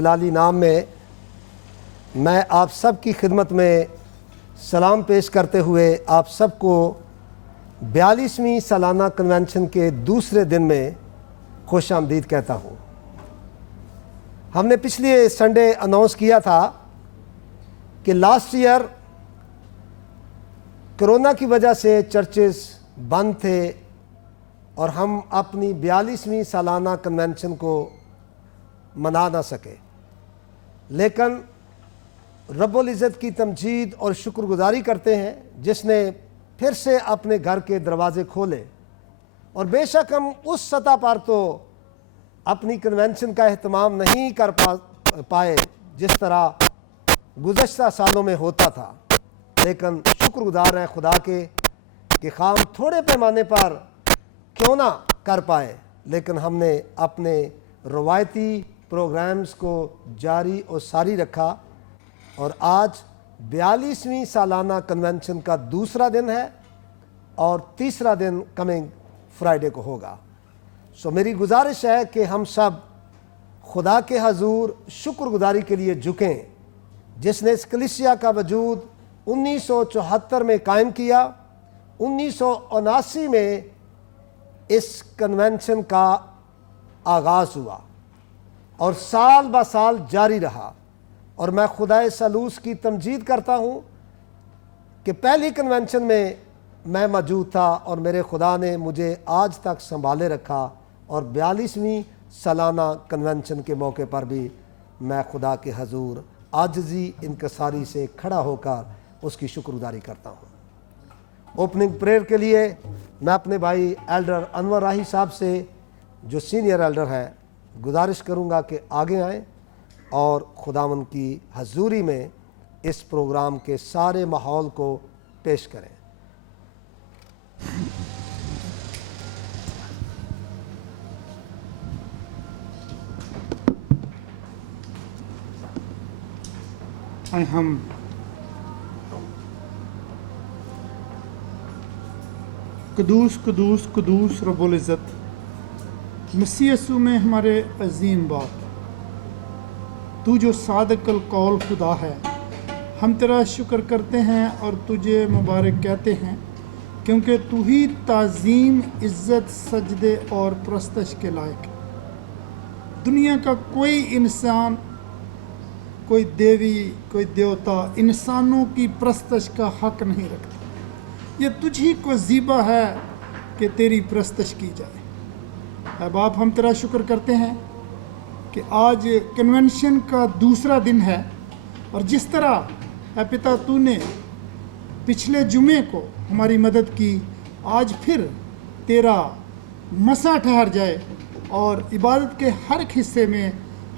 जलाली नाम में मैं आप सब की खिदमत में सलाम पेश करते हुए आप सबको 42वीं सालाना कन्वेंशन के दूसरे दिन में खुश आमदीद कहता हूँ। हमने पिछले संडे अनाउंस किया था कि लास्ट ईयर कोरोना की वजह से चर्चेस बंद थे और हम अपनी 42वीं सालाना कन्वेंशन को मना ना सके, लेकिन रब्बुल इज़्ज़त की तमजीद और शुक्रगुजारी करते हैं जिसने फिर से अपने घर के दरवाज़े खोले। और बेशक हम उस सतह पर तो अपनी कन्वेंशन का एहतमाम नहीं कर पाए जिस तरह गुज़श्ता सालों में होता था, लेकिन शुक्रगुजार हैं खुदा के कि खाम थोड़े पैमाने पर क्यों ना कर पाए, लेकिन हमने अपने रवायती प्रोग्राम्स को जारी और सारी रखा। और आज 42वीं सालाना कन्वेंशन का दूसरा दिन है और तीसरा दिन कमिंग फ्राइडे को होगा। सो मेरी गुजारिश है कि हम सब खुदा के हजूर शुक्रगुजारी के लिए झुकें जिसने इस कलीसिया का वजूद 1974 में कायम किया। 1979 में इस कन्वेंशन का आगाज़ हुआ और साल ब साल जारी रहा। और मैं खुदाए सलूस की तमजीद करता हूँ कि पहली कन्वेंशन में मैं मौजूद था और मेरे खुदा ने मुझे आज तक संभाले रखा, और 42वीं सालाना कन्वेंशन के मौके पर भी मैं खुदा के हजूर आजिज़ी इनकसारी से खड़ा होकर उसकी शुक्रगुजारी करता हूँ। ओपनिंग प्रेयर के लिए मैं अपने भाई एल्डर अनवर राही साहब से जो सीनियर एल्डर हैं गुजारिश करूँगा कि आगे आएँ और खुदावन की हजूरी में इस प्रोग्राम के सारे माहौल को पेश करें। आए हम कुदूस कुदूस कुदूस रब्बुल इज़्ज़त मसीह यीशु में हमारे अजीम बाप, तू जो सादिक़ुल कौल खुदा है, हम तेरा शुक्र करते हैं और तुझे मुबारक कहते हैं क्योंकि तू ही ताज़ीम, इज़्ज़त, सजदे और परस्तश के लायक है। दुनिया का कोई इंसान, कोई देवी, कोई देवता इंसानों की परस्तश का हक नहीं रखता। ये तुझी को ज़ीबा है कि तेरी परस्तश की जाए। ऐ बाप, हम तेरा शुक्र करते हैं कि आज कन्वेंशन का दूसरा दिन है और जिस तरह है पिता तूने पिछले जुमे को हमारी मदद की, आज फिर तेरा मसा ठहर जाए और इबादत के हर एक हिस्से में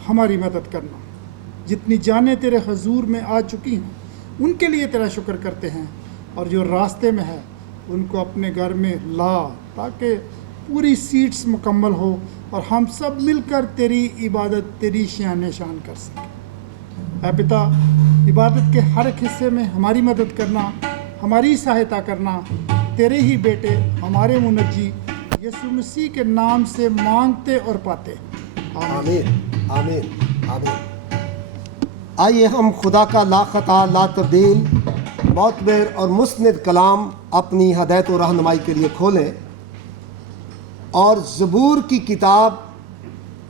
हमारी मदद करना। जितनी जानें तेरे हजूर में आ चुकी हैं उनके लिए तेरा शुक्र करते हैं, और जो रास्ते में है उनको अपने घर में ला ताकि पूरी सीट्स मुकम्मल हो और हम सब मिलकर तेरी इबादत, तेरी शान शान कर सकें। ऐ पिता, इबादत के हर एक हिस्से में हमारी मदद करना, हमारी सहायता करना, तेरे ही बेटे हमारे मुनज्जी यीशु मसीह के नाम से मांगते और पाते। आमीन आमीन आमीन। आइए हम खुदा का ला खता ला तब्दील मोतबर और मुस्निद कलाम अपनी हदायत और रहनुमाई के लिए खोलें और ज़बूर की किताब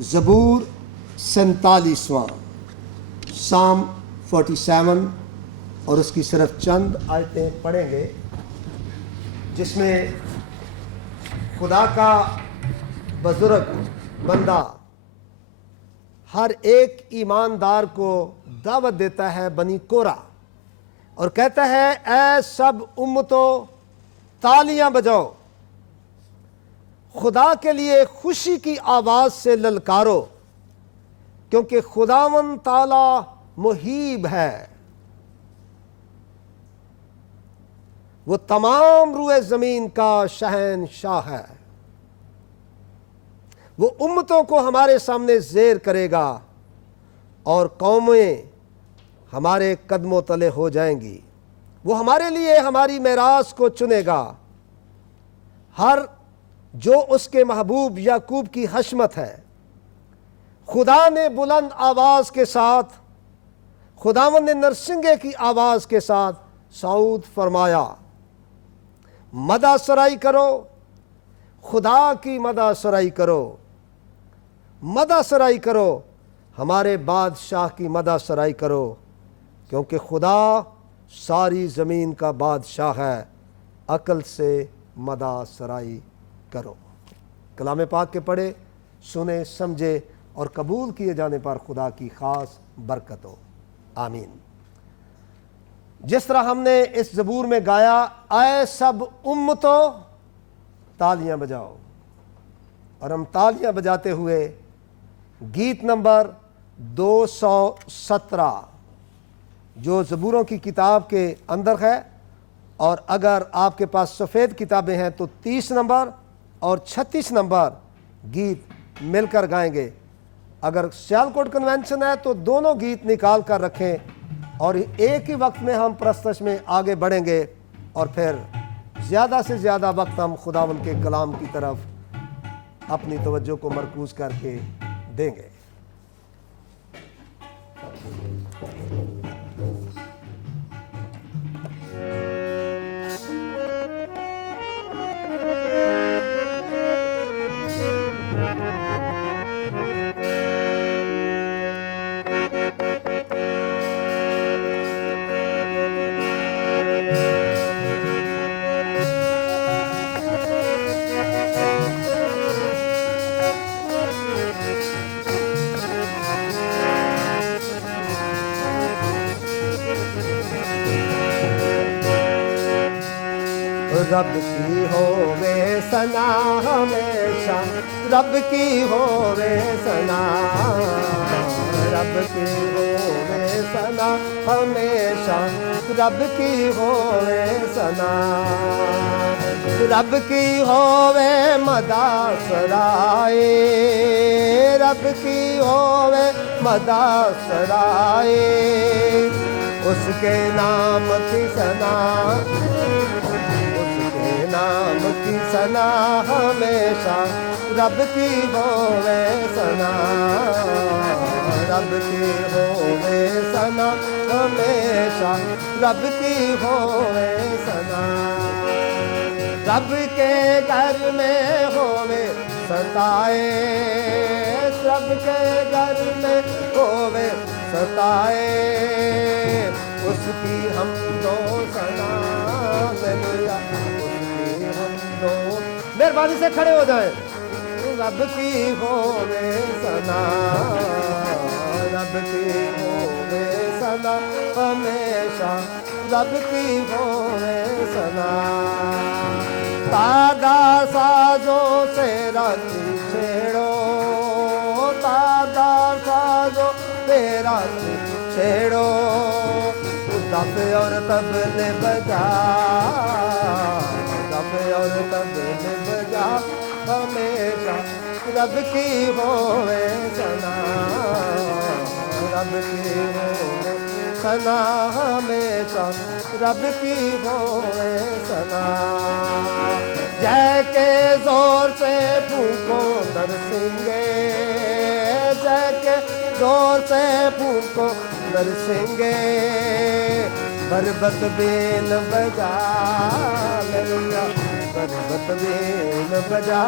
ज़बूर 47वां साम 47 और उसकी सिर्फ चंद आयतें पढ़ेंगे जिसमें खुदा का बुजुर्ग बंदा हर एक ईमानदार को दावत देता है बनी कोरा और कहता है, ऐ सब उम्मतों तालियां बजाओ, खुदा के लिए खुशी की आवाज़ से ललकारो, क्योंकि खुदावन ताला मुहीब है। वो तमाम रूए ज़मीन का शहनशाह है। वो उम्मतों को हमारे सामने ज़ेर करेगा और कौमें हमारे कदमों तले हो जाएंगी। वो हमारे लिए हमारी मेरास को चुनेगा। हर जो उसके महबूब याकूब की हशमत है खुदा ने बुलंद आवाज के साथ, खुदावन ने नरसिंगे की आवाज के साथ सऊद फरमाया, मदा सराई करो, खुदा की मदा सराई करो, मदा सराई करो, हमारे बादशाह की मदा सराई करो, क्योंकि खुदा सारी ज़मीन का बादशाह है, अकल से मदा सराई करो। कलाम पाक के पढ़े, सुने, समझे और कबूल किए जाने पर खुदा की ख़ास बरकत हो, आमीन। जिस तरह हमने इस ज़बूर में गाया, आए सब उम्मतों तालियां बजाओ, और हम तालियां बजाते हुए गीत नंबर 217 जो ज़बूरों की किताब के अंदर है, और अगर आपके पास सफ़ेद किताबें हैं तो 30 नंबर और 36 नंबर गीत मिलकर गाएंगे। अगर सियालकोट कन्वेंशन है तो दोनों गीत निकाल कर रखें और एक ही वक्त में हम प्रस्तश में आगे बढ़ेंगे, और फिर ज़्यादा से ज़्यादा वक्त हम खुदावंद के कलाम की तरफ अपनी तवज्जो को मरकूज़ करके देंगे। रब की होवे सना हमेशा, रब की होवे सना, रब की होवे सना हमेशा, रब की होवे सना, रब की होवे मदा सराए, रब की होवे मदा सराए, उसके नाम की सना, नाम की सना हमेशा, रब की होवे सना, रब की होवे सना हमेशा, रब की होवे सना, रब के घर में होवे सताए, रब के घर में होवे सताए, उसकी हम दो सना मिलिया, मेहरबानी से खड़े हो जाए। रब की होवे सना, रब की होवे सना हमेशा, रब की होवे सना, तागा साजों से राती छेड़ो, तागा साजों से राती छेड़ो, दफ और तबले बजा, और तबले बजा हमेशा, रब की होवे सना, रब की होवे सना हमेशा, रब की होवे सना, जय के जोर से फूको नरसिंगे, जय के जोर से फूको नरसिंगे, बरबत बेन बजा, बरबत बेन बजा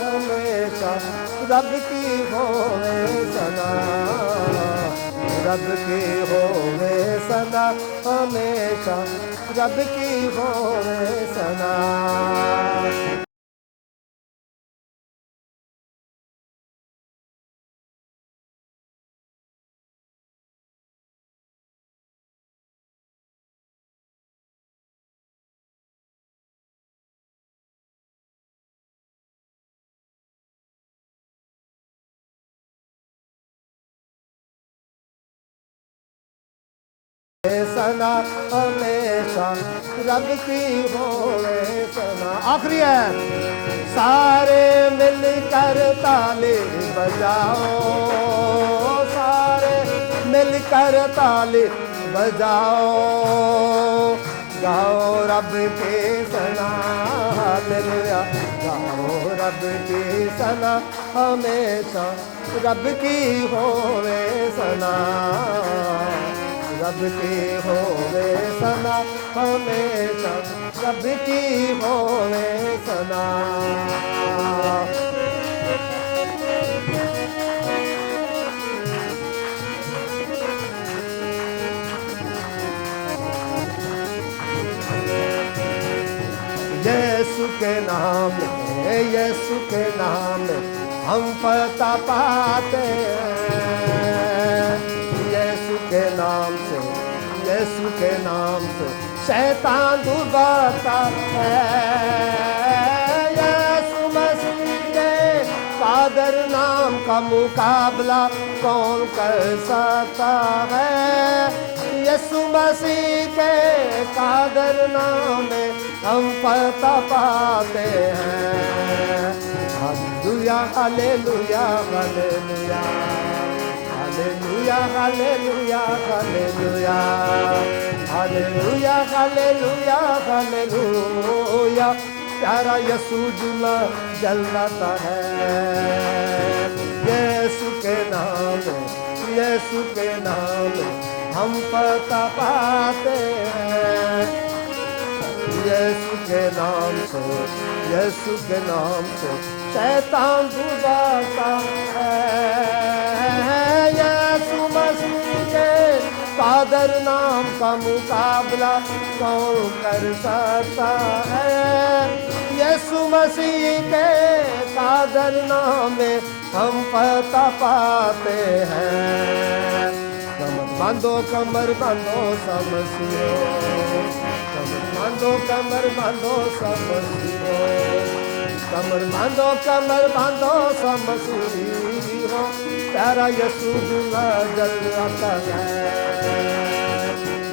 हमेशा, रब की होवे सना, रब की होवे सना हमेशा, रब की होवे सना। सना हमेशा, रब की होवे सना। आखिरी है, सारे मिलकर ताली बजाओ, सारे मिलकर ताली बजाओ, गाओ रब की सना, हालेलुया, गाओ रब की सना हमेशा, रब की होवे सना, रब की होवे सना, हमेशा रब की होवे सना। यीशु के नाम में, यीशु के नाम में हम पता पाते हैं। यीशु के नाम से, यीशु के नाम से शैतान दूर भागता है। यीशु मसीह के कादर नाम का मुकाबला कौन कर सकता है। यीशु मसीह के कादर नाम में हम पता पाते हैं। Hallelujah hallelujah hallelujah hallelujah hallelujah hallelujah hallelujah hallelujah hallelujah. प्यारा यीशु जुला जलता है। यीशु के नाम में, यीशु के नाम में हम पता पाते हैं। यीशु के नाम से, यीशु के नाम से शैतान दूर भागता है। यीशु मसीह के कादर नाम का मुकाबला कौन कर सकता है। यीशु मसीह के कादर नाम में हम पता पाते हैं। कमर बांधो, कमर बांधो सब मसीहो, कमर बांधो, कमर बांधो सब मसीहो, कमर बांधो, कमर बांधो सब मसीहो। प्यारा यीशु दूल्हा जलता है।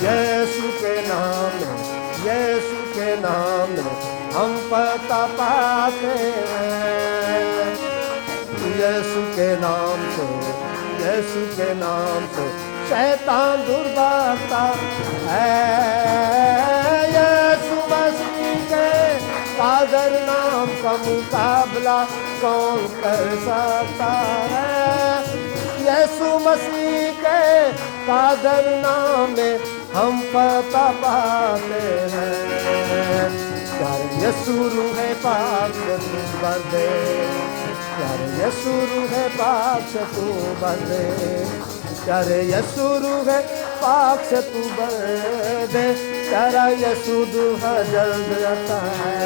यीशु के नाम में, यीशु के नाम में हम पता पाते हैं। यीशु के नाम से, यीशु के नाम से शैतान दूर भागता है। यीशु मसीह के कादर नाम का मुकाबला कौन कर सकता है। यीशु मसीह के कादर नाम में हम पता पाते हैं। प्यारे यीशु रूहे पाक से तू बंदे, प्यारे यीशु रूहे पाक से तू बंदे, प्यारे यीशु रूहे पाक से तू बंदे। प्यारा यीशु दूल्हा जल्द आता है।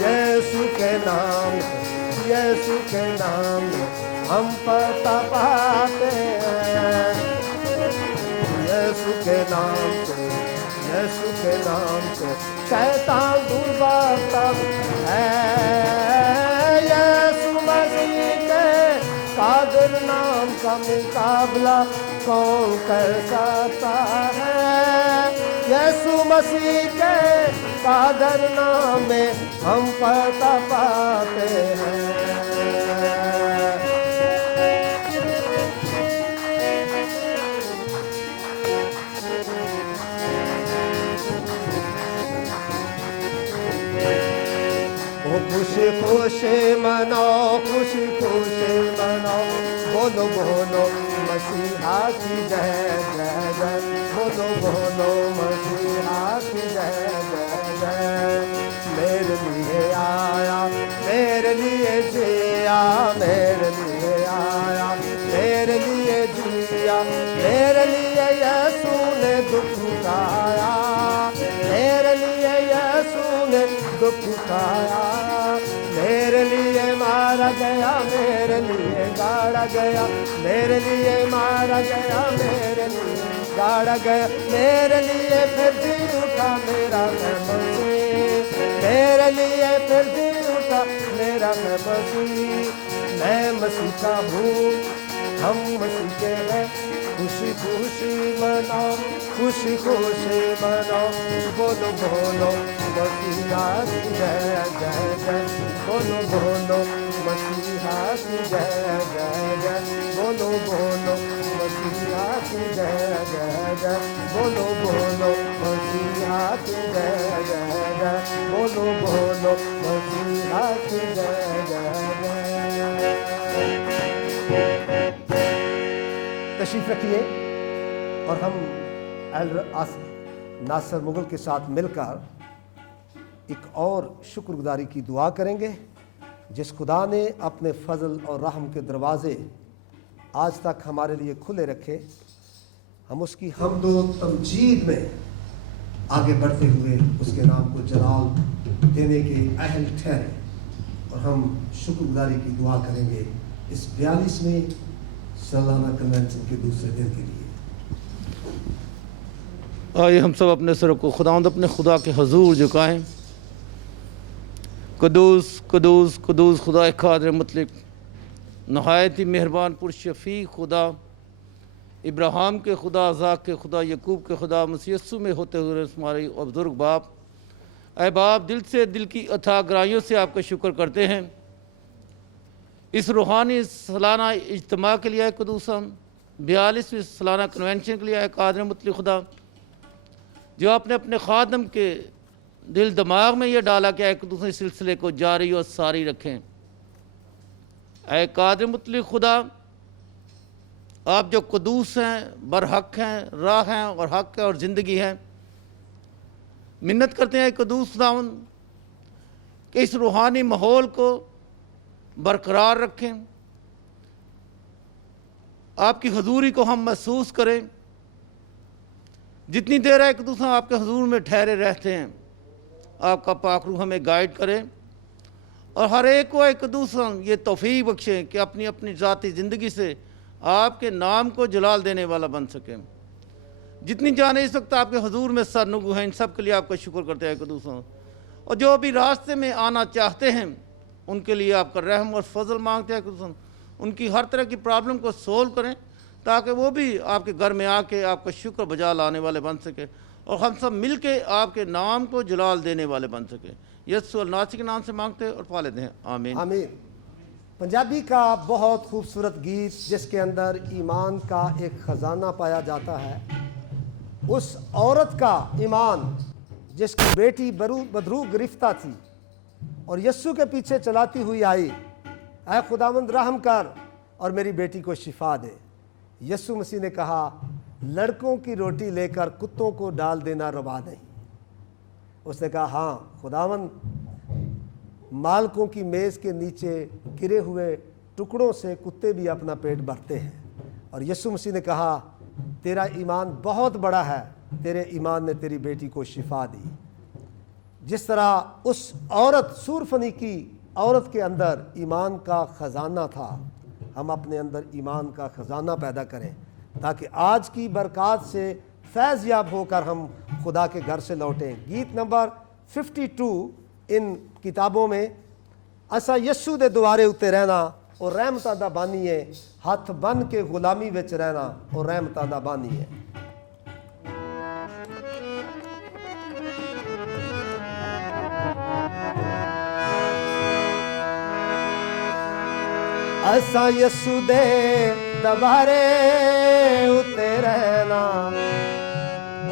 यीशु के नाम, यीशु के नाम हम पता पाते हैं। यीशु के नाम से, यीशु के नाम से शैतान दूर भागता है। यीशु मसीह के कादर नाम का मुकाबला कौन कर सकता है। यीशु मसीह के कादर नाम में हम पता पाते हैं। खुशी खुशी मनाओ, खुशी खुशी मनाओ, बोलो बोलो मसीहा की जय जय जय, बोलो बोलो मसीहा की जय जय जय। मेरे लिए आया, मेरे लिए जिया, मेरे लिए आया, मेरे लिए जिया, मेरे लिए यीशु ने दुख उठाया, मेरे लिए यीशु ने दुख उठाया। मेरे लिए मारा गया, मेरे लिए गाड़ा गया, मेरे लिए मारा गया, मेरे लिए गाड़ा गया, मेरे लिए फिर जी उठा मेरा मसीह, मेरे लिए फिर जी उठा मेरा मसीह। मैं मसीह का हूँ, हम मसीह के हैं, खुशी खुशी मनाओ, खुशी खुशी मनाओ, बोलो बोलो मसीहा की जय जय जय, बोलो बोलो मसीहा की जय जय जय, बोलो बोलो मसीहा की जय जय जय, बोलो बोलो मसीहा की जय जय जय, बोलो बोलो मसीहा की जय जय जय। तशरीफ़ रखिए और हम नासिर मुगल के साथ मिलकर एक और शुक्रगुजारी की दुआ करेंगे। जिस खुदा ने अपने फजल और रहम के दरवाज़े आज तक हमारे लिए खुले रखे, हम उसकी हमदो तमजीद में आगे बढ़ते हुए उसके नाम को जलाल देने के अहल ठहरे और हम शुक्रगुजारी की दुआ करेंगे इस 42वें सालाना कन्वेंशन के दूसरे दिन के लिए। आइए हम सब अपने सर को खुदावंद अपने खुदा के हजूर झुकाएं। कदूस कदूस कदूस खुदा क़ादिर मुतलक, नहायत ही मेहरबान पुरशफ़ी खुदा, इब्राहिम के खुदा, इज़ाक के खुदा, यकूब के खुदा, मसीह यीशु में होते हुए हमारे बुज़ुर्ग बाप, ऐ बाप, दिल से दिल की अथाह गहराइयों से आपका शुक्र करते हैं इस रूहानी सालाना इज्तिमा के लिए। कदूस हम 42वें सालाना कन्वेंशन के लिए ऐ क़ादिर मुतलक खुदा, जो आपने अपने ख़ादम के दिल दिमाग में यह डाला कि एक दूसरे सिलसिले को जारी और सारी रखें। ऐ क़ादिर मुतलक खुदा, आप जो कदूस हैं, बरहक हैं, राह हैं और हक है और ज़िंदगी है, मिन्नत करते हैं कदूस खुदावन कि इस रूहानी माहौल को बरकरार रखें, आपकी हजूरी को हम महसूस करें। जितनी देर एक दूसरे आपके हजूर में ठहरे रहते हैं, आपका पाक रूह हमें गाइड करें और हर एक को एक दूसरा ये तौफीक बख्शें कि अपनी अपनी ज़ाती ज़िंदगी से आपके नाम को जलाल देने वाला बन सकें। जितनी जाने इस वक्त आपके हजूर में सरनुगू हैं, इन सब के लिए आपका शुक्र करते हैं एक दूसरों, और जो भी रास्ते में आना चाहते हैं उनके लिए आपका रहम और फजल मांगते हैं एक दूसरों, उनकी हर तरह की प्रॉब्लम को सोल्व करें ताकि वो भी आपके घर में आके आपका शुक्र बजा लाने वाले बन सके और हम सब मिल के आपके नाम को जलाल देने वाले बन सके। यीशु नासी के नाम से मांगते हैं और पा लेते हैं, आमीन आमीन। पंजाबी का बहुत खूबसूरत गीत जिसके अंदर ईमान का एक ख़जाना पाया जाता है, उस औरत का ईमान जिसकी बेटी बदरू गिरफ्तार थी और यस्सु के पीछे चलाती हुई आई, ऐ खुदावंद रहम कर और मेरी बेटी को शिफा दे। यस्सु मसीह ने कहा, लड़कों की रोटी लेकर कुत्तों को डाल देना रवा नहीं। उसने कहा, हाँ खुदावंद, मालकों की मेज़ के नीचे गिरे हुए टुकड़ों से कुत्ते भी अपना पेट भरते हैं। और यीशु मसीह ने कहा, तेरा ईमान बहुत बड़ा है, तेरे ईमान ने तेरी बेटी को शिफा दी। जिस तरह उस औरत सूरफनी की औरत के अंदर ईमान का ख़जाना था, हम अपने अंदर ईमान का ख़जाना पैदा करें ताकि आज की बरक़ात से फैज़ याब होकर हम खुदा के घर से लौटें। गीत नंबर 52 इन किताबों में, असा यस्सु दे दुआरे उत्ते रहना और रहमतां दा बानी है, हथ बन के गुलामी विच रहना और रहमतां दा बानी है। असा यस्सु दे दबारे उत्ते रहना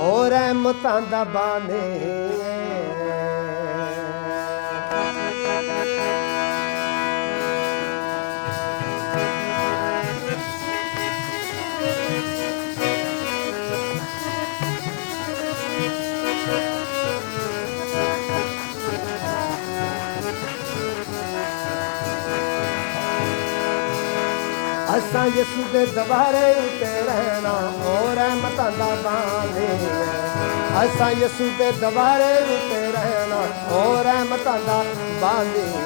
और रहमतां दा बानी है। असा यस्सु दे दबारे उत्ते रहना और रहमतां दा बानी है। असा यस्सु दे दबारे उत्ते रहना और रहमतां दा बानी है।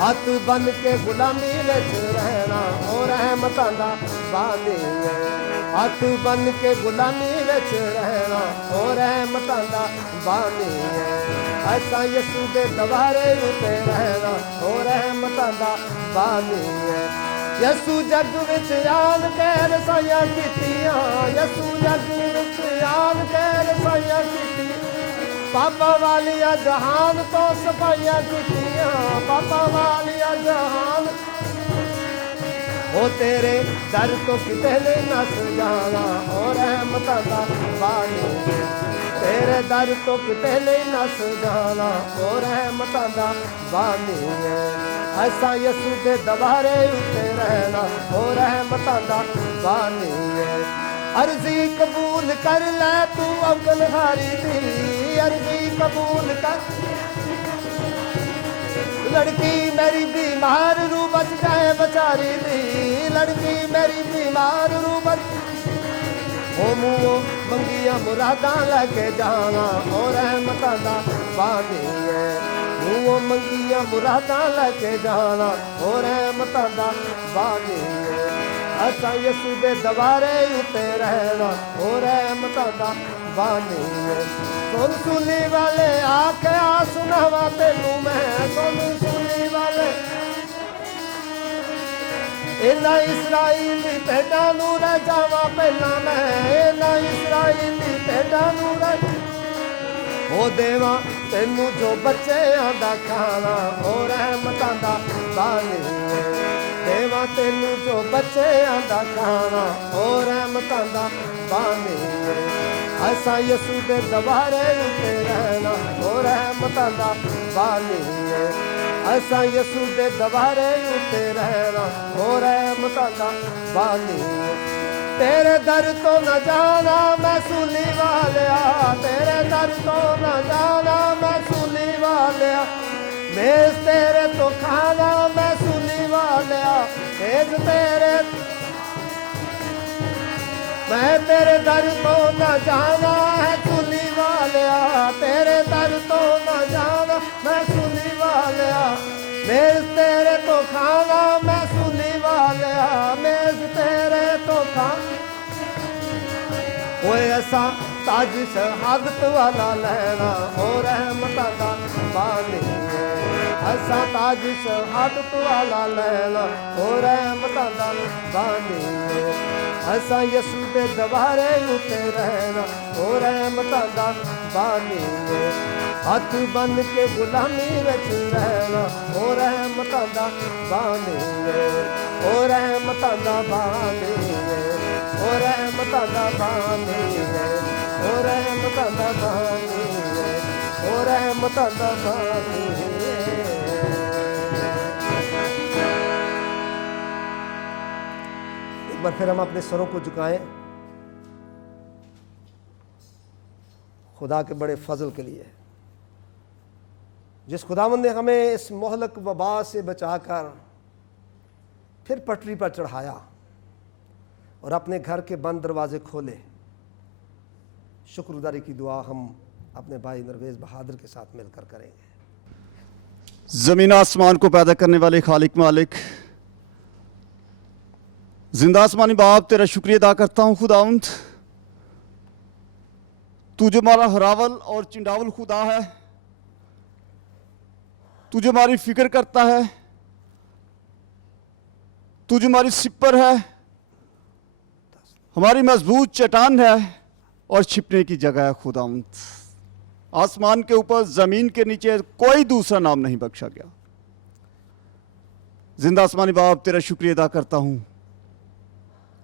हथ बन के गुलामी विच रहना और रहमतां दा बानी है। हथ बन के गुलामी विच रहना और रहमतां दा बानी है। असा यस्सु दे दबारे उत्ते रहना और रहमतां दा बानी है। यस्सु जग विच आन के रसाइयां कीतियां, यस्सु जग विच आन के रसाइयां कीतियां, पापा वालिया जहान तो सफाइयां कीतियां, पापा वालिया जहान ओ तेरे दर तो किते ले नस जाना और रहमतां दा बानी है। तेरे दर तो किते ले नस जाना और रहमतां दा बानी है। ऐसा यस्सु दे दबारे उत्ते रहना और रहमतां दा बानी है। अर्जी कबूल कर ले तू अकल हारी दी, अर्जी कबूल कर। लड़की मेरी बीमार रू बच जाए बेचारी दी, लड़की मेरी बीमार रू बच। ओ मुओ मंगिया मुरादा लेके जाना और रहमतां दा पानी है, मुओ मंगिया मुरादा लेके जाना और रहमतां दा पानी है। असा यसू दे दवारे उते रहना और रहमतां दा पानी है। सुन सुली वाले आके आ सुनावा तेनू मैं, सुन सुली वाले इना इस्राएली भेडां नू रह जावा पहला मैं, इना इस्राएली भेडां नू रह ओ देवा तेनू जो बच्चेआं दा खाना और रहमतां दा पानी है। देवा तेनू जो बच्चेआं दा खाना और रहमतां दा पानी है। असा यसू दे दवारे उते रहना और रहमतां दा पानी है। असा यसू दे दवारे उते रहना और रहमतां दा पानी है। तेरे दर तो न जाना मैं सूली वालिया, तेरे दर तो न जाना मैं सूली वालिया। मेज तेरे तो खाना मैं सूली वालिया, मेज तेरे मैं तेरे दर तो न जाना है सूली वालिया, तेरे दर तो न जाना मैं सूली वालिया। मेज तेरे तो खाना मैं सूली वालिया, मेज तेरे तो खाना। ओए असा ताज शहादत वाला लेना और रहमतां दा पानी है। असा ताज शहादत वाला लेना और रहमतां दा पानी है। असा यसू दे दवारे उते रहना और रहमतां दा पानी है। हथ बन के गुलामी विच रहना और रहमतां दा पानी है, और रहमतां दा पानी है, और रहमतां दा पानी है, और रहमतां दा पानी है, और रहमतां दा पानी है। एक बार फिर हम अपने सरों को झुकाएं खुदा के बड़े फजल के लिए, जिस खुदावंद ने हमें इस मोहलक वबा से बचाकर फिर पटरी पर चढ़ाया और अपने घर के बंद दरवाजे खोले। शुक्रगुजारी की दुआ हम अपने भाई नरवेज बहादुर के साथ मिलकर करेंगे। ज़मीन आसमान को पैदा करने वाले खालिक मालिक, जिंदा आसमानी बाप, तेरा शुक्रिया अदा करता हूँ खुदावंद। तू जो हमारा हरावल और चिंडावल खुदा है, तू जो हमारी फिक्र करता है, तू जो हमारी सिपर है, हमारी मजबूत चट्टान है और छिपने की जगह है खुदावंद। आसमान के ऊपर ज़मीन के नीचे कोई दूसरा नाम नहीं बख्शा गया। जिंदा आसमानी बाप, तेरा शुक्रिया अदा करता हूँ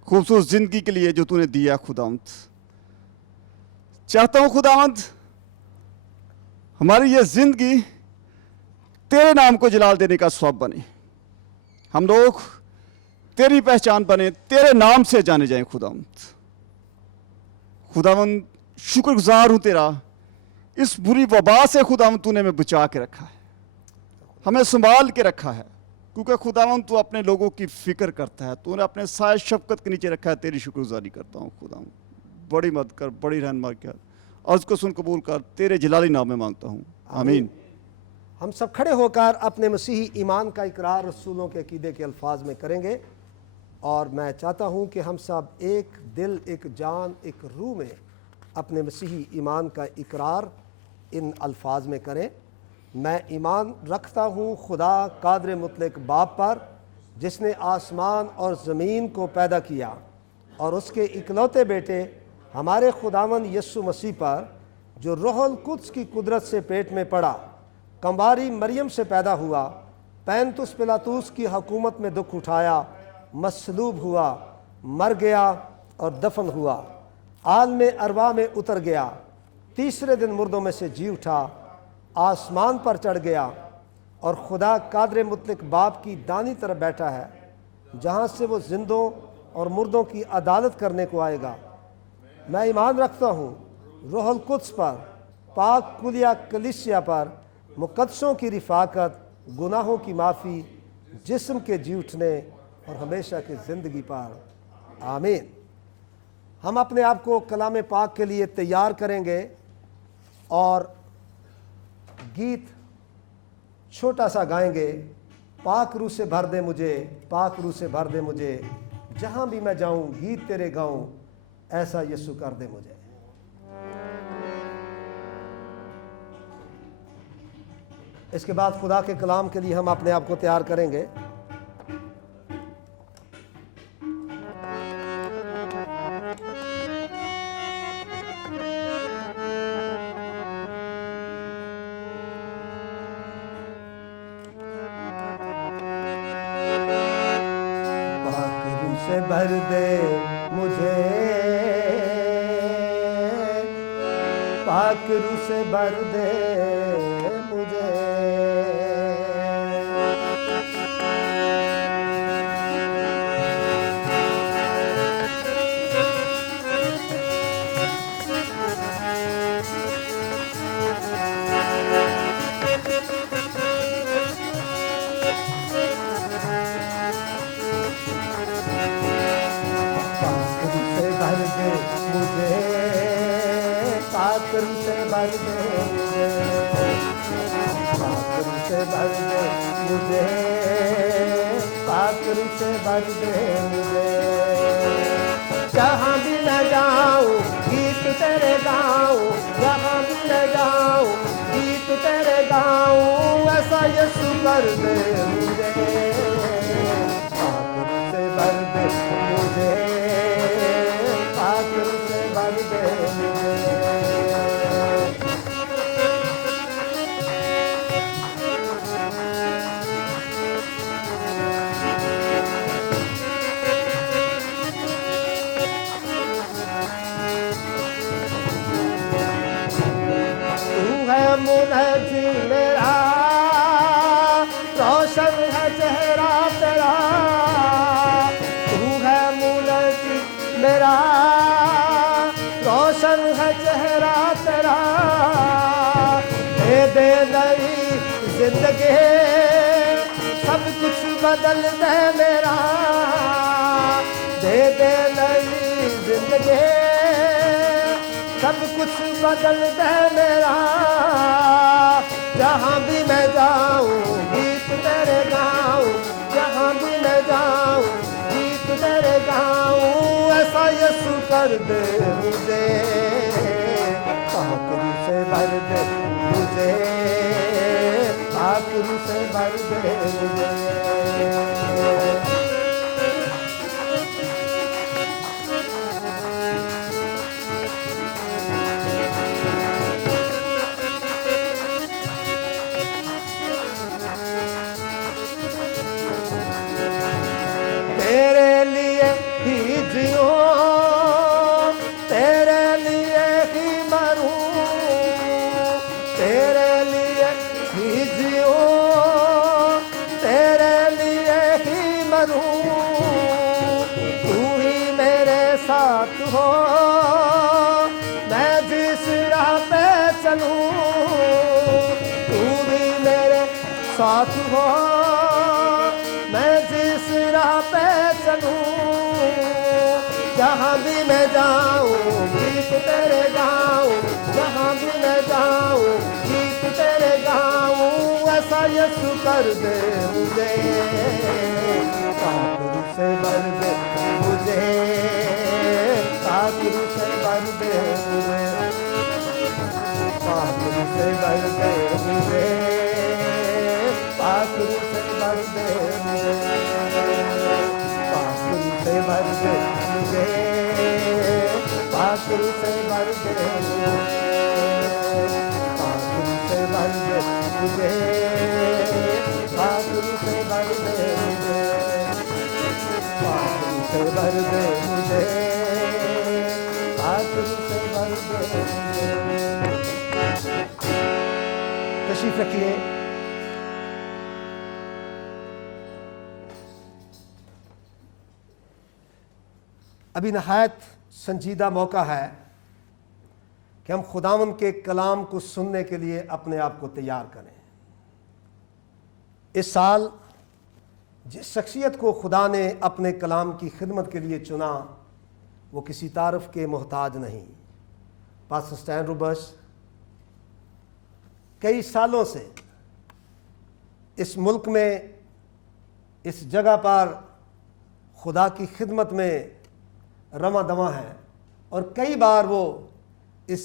खूबसूरत ज़िंदगी के लिए जो तूने दिया खुदावंद। चाहता हूँ खुदावंद हमारी ये ज़िंदगी तेरे नाम को जलाल देने का सबब बने, हम लोग तेरी पहचान बने, तेरे नाम से जाने जाएं खुदावंद। खुदावंद शुक्रगुजार हूँ तेरा, इस बुरी वबा से खुदावंद तूने हमें बचा के रखा है, हमें संभाल के रखा है, क्योंकि खुदावंद तू अपने लोगों की फिक्र करता है, तूने अपने साए शफकत के नीचे रखा है। तेरी शुक्रगुजारी करता हूँ खुदावंद, बड़ी मदद कर, बड़ी रहनुमाई कर, अर्ज को सुन कबूल कर, तेरे जलाली नाम में मांगता हूँ, आमीन। हम सब खड़े होकर अपने मसीही ईमान का इकरार रसूलों के अकीदे के अल्फाज में करेंगे, और मैं चाहता हूँ कि हम सब एक दिल, एक जान, एक रूह में अपने मसीही ईमान का इकरार इन अल्फाज में करें। मैं ईमान रखता हूँ खुदा कादर मुतलक बाप पर, जिसने आसमान और ज़मीन को पैदा किया, और उसके इकलौते बेटे हमारे खुदावंद यीशु मसीह पर, जो रूहुल कुद्स की कुदरत से पेट में पड़ा, कंबारी मरियम से पैदा हुआ, पैंतुस पिलातूस की हुकूमत में दुख उठाया, मसलूब हुआ, मर गया और दफन हुआ, आलम अरवा में उतर गया, तीसरे दिन मुर्दों में से जी उठा, आसमान पर चढ़ गया और खुदा कादर मुतलक बाप की दानी तरफ बैठा है, जहाँ से वो जिंदों और मुर्दों की अदालत करने को आएगा। मैं ईमान रखता हूँ रूहुल कुद्स पर, पाक कुलिया कलिसिया पर, मुकद्दसों की रिफाकत, गुनाहों की माफ़ी, जिस्म के जी उठने और हमेशा की ज़िंदगी पर। आमीन। हम अपने आप को कलाम पाक के लिए तैयार करेंगे और गीत छोटा सा गाएंगे। पाक रूह से भर दे मुझे, पाक रूह से भर दे मुझे, जहाँ भी मैं जाऊँ गीत तेरे गाऊँ, ऐसा यीशु कर दे मुझे। इसके बाद खुदा के कलाम के लिए हम अपने आप को तैयार करेंगे। पाक रूह से भर दे मुझे, पाक रूह से भर दे मुझे, पाक रूह से भर दे मुझे, पाक रूह से भर दे मुझे, पाक रूह से भर दे मुझे, पाक रूह से भर दे मुझे। जहाँ भी मैं जाऊँ गीत तेरे गाऊँ, जहाँ भी मैं जाऊँ गीत तेरे गाऊँ, ऐसा यीशु कर दे मुझे। पाक रूह से भर दे मुझे, पाक रूह से भर दे मुझे। तू है मुनजी मेरा, रोशन है चेहरा तेरा। तू है मुनजी मेरा, रोशन है चेहरा तेरा। दे नई जिंदगी, सब कुछ बदल दे मेरा। दे नई जिंदगी, सब कुछ बदल दे मेरा। जहाँ भी मैं जाऊँ गीत तेरे गाऊँ, जहाँ भी मैं जाऊँ गीत तेरे गाऊँ, ऐसा यीशु कर दे मुझे। पाक रूह से भर दे मुझे, पाक रूह से भर दे मुझे। तेरे लिए ही जियो, तेरे लिए ही मरूं, तेरे लिए ही जियो, तेरे लिए ही मरूं। तू ही मेरे साथ हो, मैं जिस राह पे चलूं। तू भी मेरे साथ हो, मैं जिस राह पे चलूं। जहाँ भी मैं जाऊँ गीत तेरे गाऊँ, जहाँ भी मैं जाऊँ गीत तेरे गाऊँ, ऐसा यीशु कर दे मुझे। पाक रूह से भर दे मुझे, पाक रूह से भर दे मुझे, पाक रूह से भर दे मुझे, पाक रूह से भर दे मुझे, पाक रूह से भर दे मुझे, पाक रूह से भर दे मुझे, पाक रूह से भर दे मुझे, पाक रूह से भर दे मुझे, पाक रूह से भर दे मुझे, पाक रूह से भर दे मुझे। तशरीफ रखिए। अभी नहायत संजीदा मौका है कि हम खुदावंद के कलाम को सुनने के लिए अपने आप को तैयार करें। इस साल जिस शख्सियत को खुदा ने अपने कलाम की खिदमत के लिए चुना वो किसी तारफ़ के मोहताज नहीं। पास्टर स्टैन रूबर्स कई सालों से इस मुल्क में इस जगह पर खुदा की खिदमत में रमा दमा है और कई बार वो इस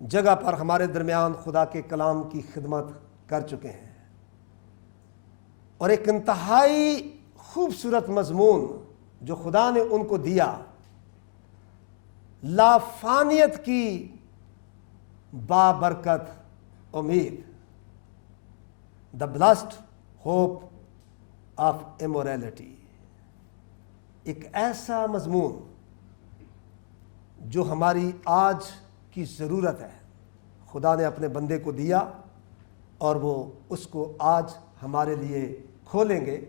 जगह पर हमारे दरमियान खुदा के कलाम की खिदमत कर चुके हैं और एक इंतहाई खूबसूरत मजमून जो खुदा ने उनको दिया, लाफानियत की बाबरकत उम्मीद, the blessed hope of immorality, एक ऐसा मजमून जो हमारी आज की ज़रूरत है, खुदा ने अपने बंदे को दिया और वो उसको आज हमारे लिए खोलेंगे।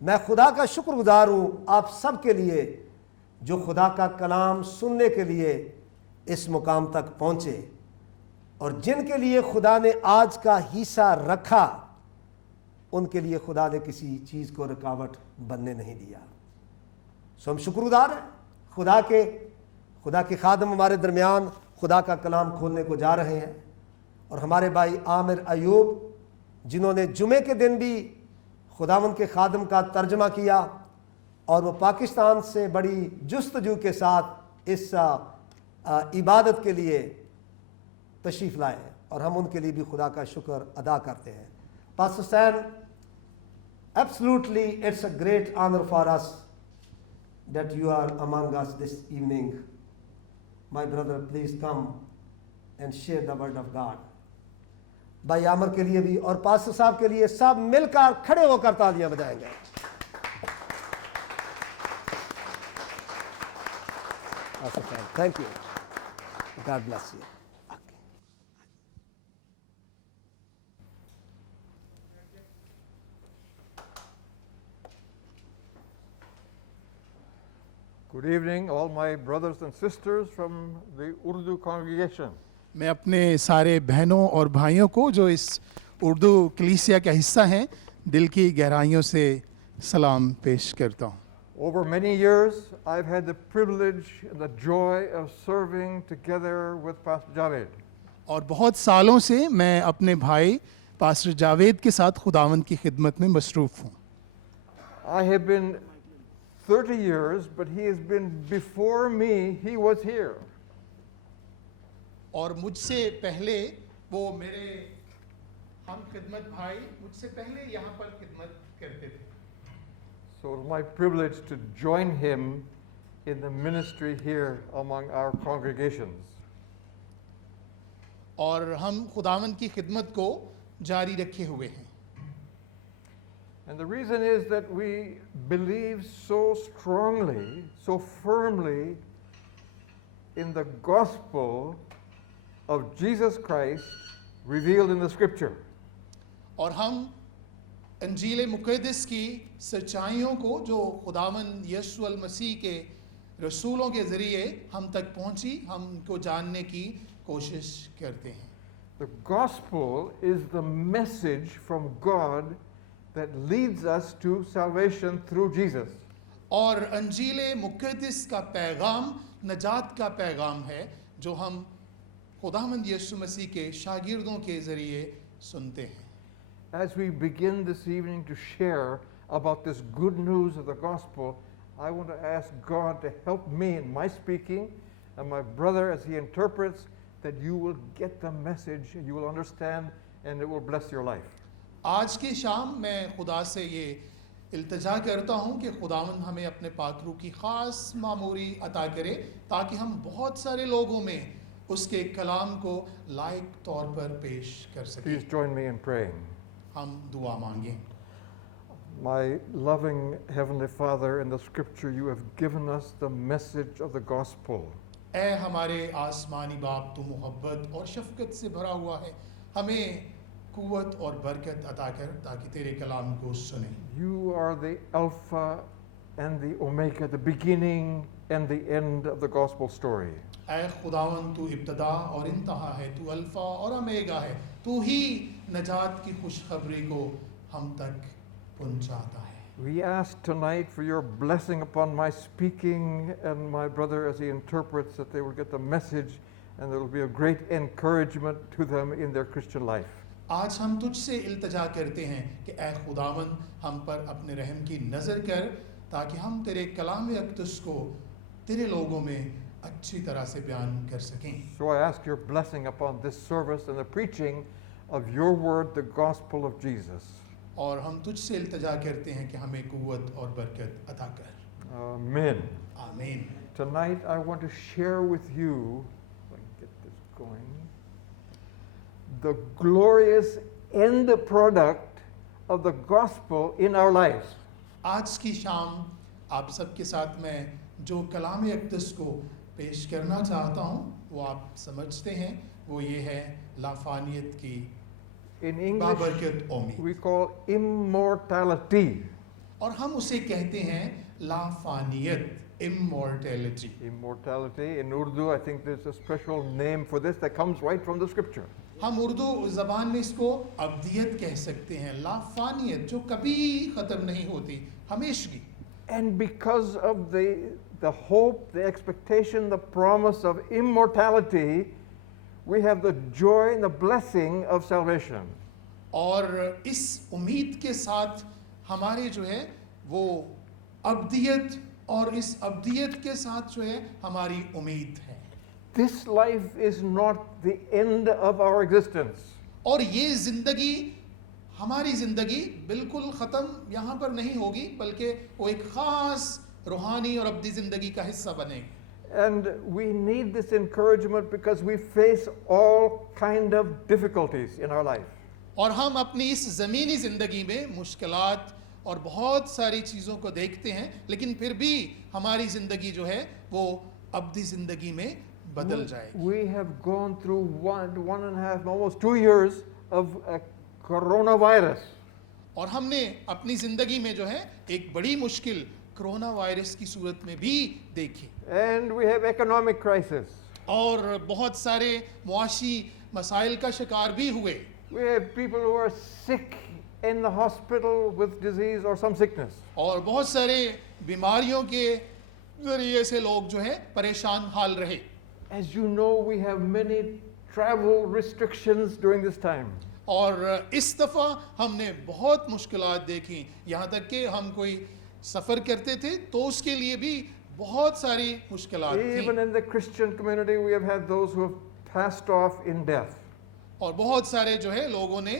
मैं खुदा का शुक्रगुजार हूँ आप सब के लिए जो खुदा का कलाम सुनने के लिए इस मुकाम तक पहुँचे और जिनके लिए खुदा ने आज का हिस्सा रखा उनके लिए खुदा ने किसी चीज़ को रुकावट बनने नहीं दिया। सो हम शुक्रगुजार हैं खुदा के खादम हमारे दरमियान खुदा का कलाम खोलने को जा रहे हैं और हमारे भाई आमिर अयूब जिन्होंने जुमे के दिन भी खुदावंद के खादम का तर्जमा किया और वो पाकिस्तान से बड़ी जुस्तजू के साथ इस इबादत के लिए तशरीफ़ लाए और हम उनके लिए भी खुदा का शुक्र अदा करते हैं। Pastor stand, absolutely it's a great honor for us that you are among us this evening. My brother, please come and share the word of God. भाई आमर के लिए भी और पास्टर साहब के लिए सब मिलकर खड़े होकर तालियां बजाएंगे। Thank you, God bless you. Good evening, all my brothers and sisters from the Urdu congregation. मैं अपने सारे बहनों और भाइयों को जो इस उर्दू कलीसिया का हिस्सा हैं दिल की गहराइयों से सलाम पेश करता हूँ। Over many years, I've had the privilege and the joy of serving together with Pastor Javed. और बहुत सालों से मैं अपने भाई पास्टर जावेद के साथ खुदावंद की खिदमत में मसरूफ़ हूँ। I have been 30 years, but he has been before me, he was here. और मुझसे पहले वो मेरे हम खिदमत भाई मुझसे पहले यहाँ पर खिदमत करते थे। So it's my privilege to join him in the ministry here among our congregations. और हम खुदावंद की खिदमत को जारी रखे हुए हैं। And the reason is that we believe so strongly, so firmly in the gospel of Jesus Christ revealed in the scripture. और हम अंजील मुक़द्दस की सच्चाइयों को जो खुदावंद यीशु अल मसीह के रसूलों के ज़रिए हम तक पहुंची, हम उनको जानने की कोशिश करते हैं। The gospel is the message from God that leads us to salvation through Jesus. और अंजील मुक़द्दस का पैगाम नजात का पैगाम है जो हम खुदावंद यीशु मसीह के शागिर्दों के ज़रिए सुनते हैं। As we begin this evening to share about this good news of the gospel, I want to ask God to help me in my speaking and my brother as he interprets, that you will get the message, you will understand, and it will bless your life. आज की शाम मैं खुदा से ये इल्तिजा करता हूँ कि खुदावंद हमें अपने पाकरू की ख़ास मामूरी अता करे ताकि हम बहुत सारे लोगों में उसके कलाम को लायक तौर पर पेश कर सकें। Please join me in praying. हम दुआ मांगें। My loving Heavenly Father, in the scripture you have given us the message of the gospel. ऐ हमारे आसमानी बाप, तू मोहब्बत और शफकत से भरा हुआ है, हमें कुव्वत और बरकत अता कर ताकि तेरे कलाम को सुने। You are the Alpha and the Omega, the beginning and the end of the gospel story. ऐ खुदावन तू इब्तदा और इंतहा है, तू अल्फा और ओमेगा है, तू ही नजात की खुशखबरी को हम तक पहुंचाता है। We ask tonight for your blessing upon my speaking and my brother as he interprets, that they will get the message and there will be a great encouragement to them in their Christian life. आज हम तुझसे इल्तजा करते हैं कि ऐ खुदावन हम पर अपने रहम की नज़र कर, ताकि हम तेरे कलाम अक़दस को तेरे लोगों में अच्छी तरह से बयान कर सकें। So I ask your blessing upon this service and the preaching of your word, the gospel of Jesus. और हम तुझसे इल्तजा करते हैं कि हमें कुव्वत और बरकत अता कर। Amen. आमीन। Tonight I want to share with you, if I can get this going, the glorious end product of the gospel in our lives. आज की शाम आप सबके साथ मैं जो कलाम अक़दस को पेश करना चाहता हूँ वो आप समझते हैं, वो ये है लाफानियत की In English, बाबरकत उम्मीद, we call immortality. और हम उसे कहते हैं लाफानियत, immortality। Immortality. In Urdu, I think there's a special name for this that comes right from the scripture. हम उर्दू ज़बान में इसको अब्दियत कह सकते हैं, लाफानियत जो कभी ख़त्म नहीं होती, हमेशगी। And because of the hope, the expectation, the promise of immortality, we have the joy and the blessing of salvation. और इस उम्मीद के साथ हमारे जो है वो अब्दियत, और इस अब्दियत के साथ जो है हमारी उम्मीद है। This life is not the end of our existence. और ये ज़िंदगी, हमारी ज़िंदगी बिल्कुल ख़त्म यहाँ पर नहीं होगी, बल्कि वो एक ख़ास रूहानी और अब्दी ज़िंदगी का हिस्सा बनेगी। And we need this encouragement because we face all kind of difficulties in our life. और हम अपनी इस ज़मीनी ज़िंदगी में मुश्किलात और बहुत सारी चीज़ों को देखते हैं, लेकिन फिर भी हमारी ज़िंदगी जो है वो अब्दी ज़िंदगी में बदल जाएगी। We have gone through 1.5, almost 2 years of coronavirus. और हमने अपनी ज़िंदगी में जो है एक बड़ी मुश्किल कोरोना वायरस की सूरत में भी देखी, And we have economic crisis. और बहुत सारे मुआशी मसाइल का शिकार भी हुए। We have people who are sick in the hospital with disease or some sickness. और बहुत सारे बीमारियों के ज़रिए से लोग जो है परेशान हाल रहे। As you know, we have many travel restrictions during this time. और इस दफ़ा हमने बहुत मुश्किलात देखी, यहाँ तक कि हम कोई सफ़र करते थे तो उसके लिए भी बहुत सारी मुश्किलात Even थी, in the Christian community, we have had those who have passed off in death. और बहुत सारे जो है लोगों ने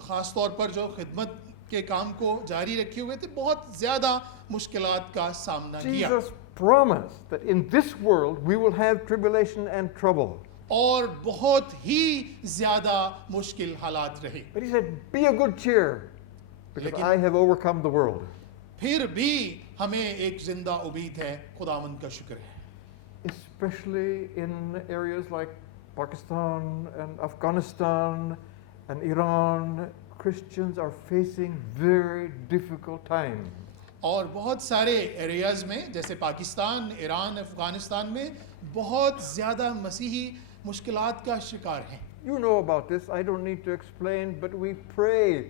ख़ास तौर पर जो खिदमत के काम को जारी रखे हुए थे, बहुत ज़्यादा मुश्किलात का सामना किया। Jesus promised that in this world we will have tribulation and trouble. और बहुत ही ज़्यादा मुश्किल हालात रहे, But he said, be of good cheer, because लेकिन- I have overcome the world. फिर भी हमें एक जिंदा उम्मीद है, खुदावंद का शुक्र है। Especially in areas like Pakistan and Afghanistan and Iran, Christians are facing very difficult times. और बहुत सारे एरियाज़ में जैसे पाकिस्तान, ईरान, अफ़गानिस्तान में बहुत ज़्यादा मसीही मुश्किलात का शिकार हैं। You know about this, I don't need to explain, but we pray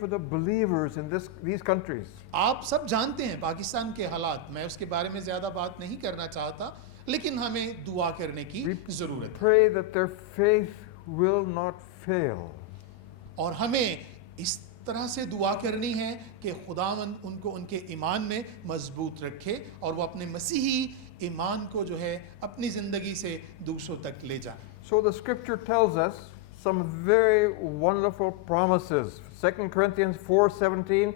for the believers in these countries. आप सब जानते हैं पाकिस्तान के हालात, मैं उसके बारे में ज़्यादा बात नहीं करना चाहता, लेकिन हमें दुआ करने की ज़रूरत है। Pray that their faith will not fail. और हमें इस तरह से दुआ करनी है कि खुदावंद उनको उनके ईमान में मजबूत रखे और वो अपने मसीही ईमान को जो है अपनी ज़िंदगी से दूसरों तक ले जाए। So the scripture tells us some very wonderful promises. 2 Corinthians 4:17,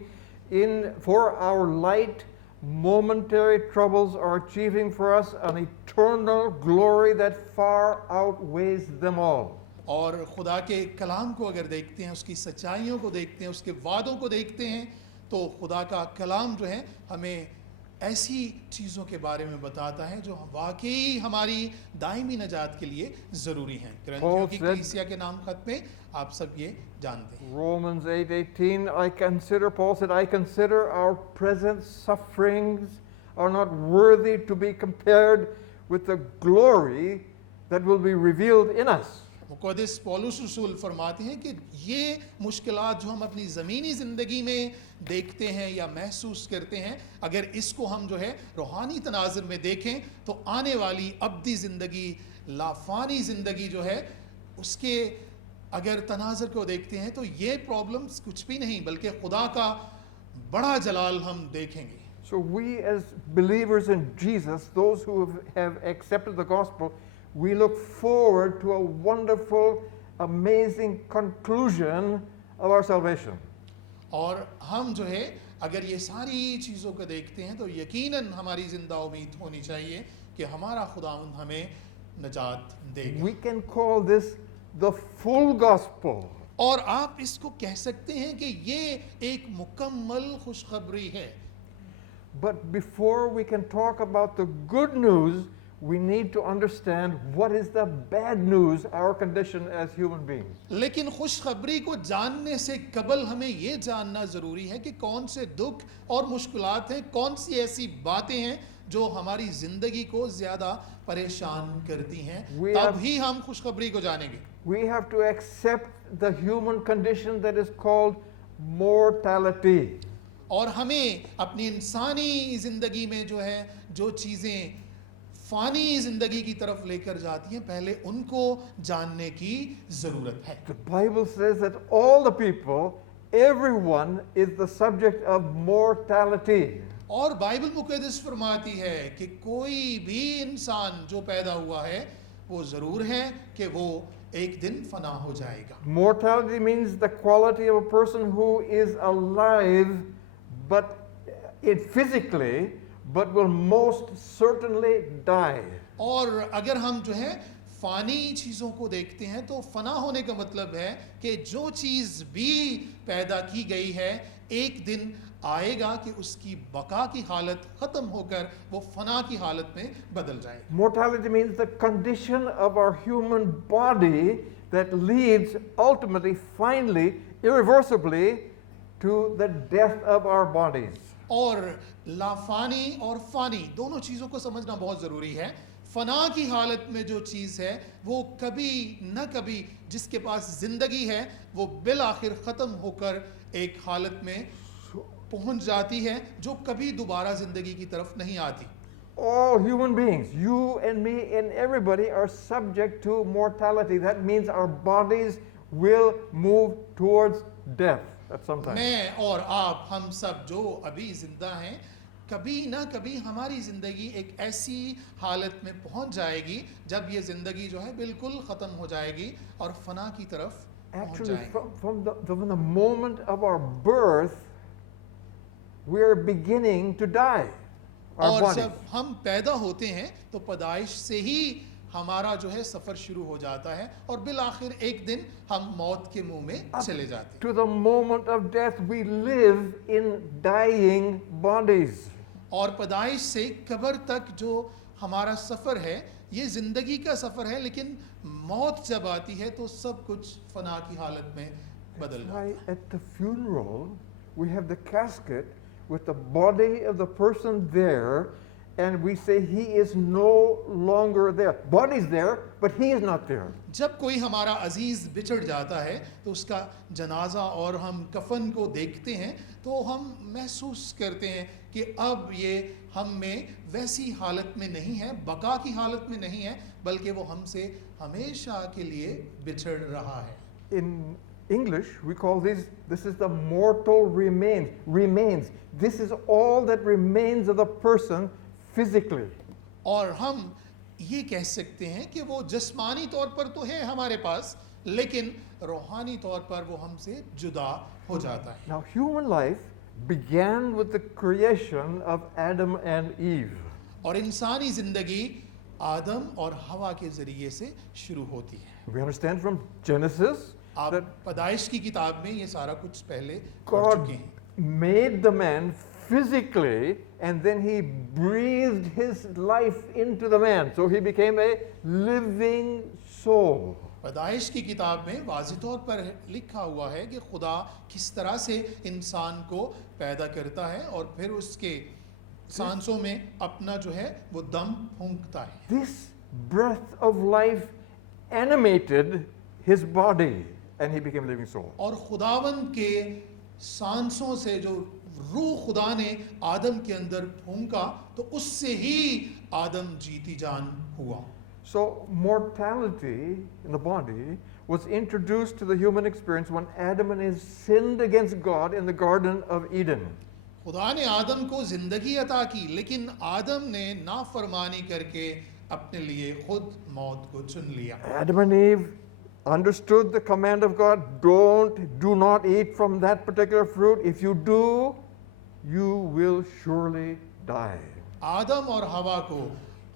for our light momentary troubles are achieving for us an eternal glory that far outweighs them all. और खुदा के कलाम को अगर देखते हैं, उसकी सच्चाइयों को देखते हैं, उसके वादों को देखते हैं, तो खुदा का कलाम जो है हमें ऐसी चीज़ों के बारे में बताता है जो वाकई हमारी दायमी नजात के लिए ज़रूरी हैं। कुरिन्थियों की said- कलीसिया के नाम खत में आप सब ये जानते हैं। Romans 8:18, Paul said, I consider our present sufferings are not worthy to be compared with the glory that will be revealed in us. मुक़द्दस पौलुस रसूल फरमाते हैं कि ये मुश्किलात जो हम अपनी ज़मीनी ज़िंदगी में देखते हैं या महसूस करते हैं, अगर इसको हम जो है रूहानी तनाज़ुर में देखें तो आने वाली अब्दी ज़िंदगी, लाफानी ज़िंदगी जो है उसके अगर तनाज़ुर को देखते हैं तो ये प्रॉब्लम्स कुछ भी नहीं बल्कि खुदा का बड़ा जलाल हम देखेंगे। So we as believers in Jesus, those who have accepted the gospel, we look forward to a wonderful, amazing conclusion of our salvation. और हम जो है अगर ये सारी चीज़ों को देखते हैं तो यकीनन हमारी ज़िंदा उम्मीद होनी चाहिए कि हमारा खुदावंद हमें नजात देगा। We can call this the full gospel. और आप इसको कह सकते हैं कि ये एक मुकम्मल खुशखबरी है। But before we can talk about the good news, we need to understand what is the bad news, our condition as human beings. लेकिन खुशखबरी को जानने से कबल हमें ये जानना ज़रूरी है कि कौन से दुख और मुश्किलात हैं, कौन सी ऐसी बातें हैं जो हमारी ज़िंदगी को ज़्यादा परेशान करती हैं, तब ही हम खुशखबरी को जानेंगे। We have to accept the human condition that is called mortality. और हमें अपनी इंसानी ज़िंदगी में जो है जो चीज़ें फ़ानी ज़िंदगी की तरफ लेकर जाती हैं, पहले उनको जानने की ज़रूरत है। The Bible says that all the people, everyone is the subject of mortality. और बाइबल मुक़द्दस फरमाती है कि कोई भी इंसान जो पैदा हुआ है वो ज़रूर है कि वो एक दिन फना हो जाएगा। Mortality means the quality of a person who is alive, but physically, but will most certainly die. और अगर हम जो है फ़ानी चीज़ों को देखते हैं तो फना होने का मतलब है कि जो चीज़ भी पैदा की गई है एक दिन आएगा कि उसकी बका की हालत ख़त्म होकर वो फना की हालत में बदल जाए। Mortality means the condition of our human body that leads ultimately, finally, irreversibly to the death of our bodies. और लाफानी और फ़ानी दोनों चीज़ों को समझना बहुत ज़रूरी है। फना की हालत में जो चीज़ है वो कभी न कभी जिसके पास ज़िंदगी है वो बिल आखिर ख़त्म होकर एक हालत में पहुंच जाती है जो कभी दोबारा ज़िंदगी की तरफ नहीं आती। All human beings, you and me and everybody, are subject to mortality. That means our bodies will move towards death at some time. मैं और आप हम सब जो अभी जिंदा हैं कभी ना कभी हमारी ज़िंदगी एक ऐसी हालत में पहुंच जाएगी जब ये ज़िंदगी जो है बिल्कुल ख़त्म हो जाएगी और फना की तरफ पहुंच Actually, जाएगी। from the moment of our birth, we are beginning to die. Our और bodies. जब हम पैदा होते हैं तो पैदाइश से ही हमारा जो है सफ़र शुरू हो जाता है और बिल आखिर एक दिन हम मौत के मुंह में चले जाते हैं। To the moment of death, we live in dying bodies. और पैदाइश से कब्र तक जो हमारा सफ़र है ये ज़िंदगी का सफ़र है, लेकिन मौत जब आती है तो सब कुछ फना की हालत में बदल जाता है। Why at the funeral we have the casket with the body of the person there, and we say he is no longer there. Body's there, but he is not there. जब कोई हमारा अजीज़ बिछड़ जाता है तो उसका जनाजा और हम कफन को देखते हैं तो हम महसूस करते हैं कि अब ये हम में वैसी हालत में नहीं है, बका की हालत में नहीं है, बल्कि वो हमसे हमेशा के लिए बिछड़ रहा है। In English, we call this is the mortal remains. This is all that remains of the person physically. और हम ये कह सकते हैं कि वो जिस्मानी तौर पर तो है हमारे पास, लेकिन रूहानी तौर पर वो हमसे जुदा हो जाता है। Now, human life began with the creation of Adam and Eve. और इंसानी ज़िंदगी आदम और हवा के ज़रिए से शुरू होती है। We understand from Genesis आप that पैदाइश की किताब में ये सारा कुछ पहले पढ़ God चुके हैं। made the man physically, and then he breathed his life into the man. So he became a living soul. पैदाइश की किताब में वाज़ेह तौर पर लिखा हुआ है कि खुदा किस तरह से इंसान को पैदा करता है और फिर उसके सांसों में अपना जो है वो दम फूंकता है। This breath of life animated his body, and he became a living soul. और खुदावंद के सांसों से जो रूह खुदा ने आदम के अंदर फूंका तो उससे ही आदम जीती जान हुआ। So mortality in the body was introduced to the human experience when Adam and Eve sinned against God in the Garden of Eden. खुदा ने आदम को जिंदगी अता की, लेकिन आदम ने नाफरमानी करके अपने लिए खुद मौत को चुन लिया। Adam and Eve understood the command of God, do not eat from that particular fruit. If you do, you will surely die. आदम और हवा को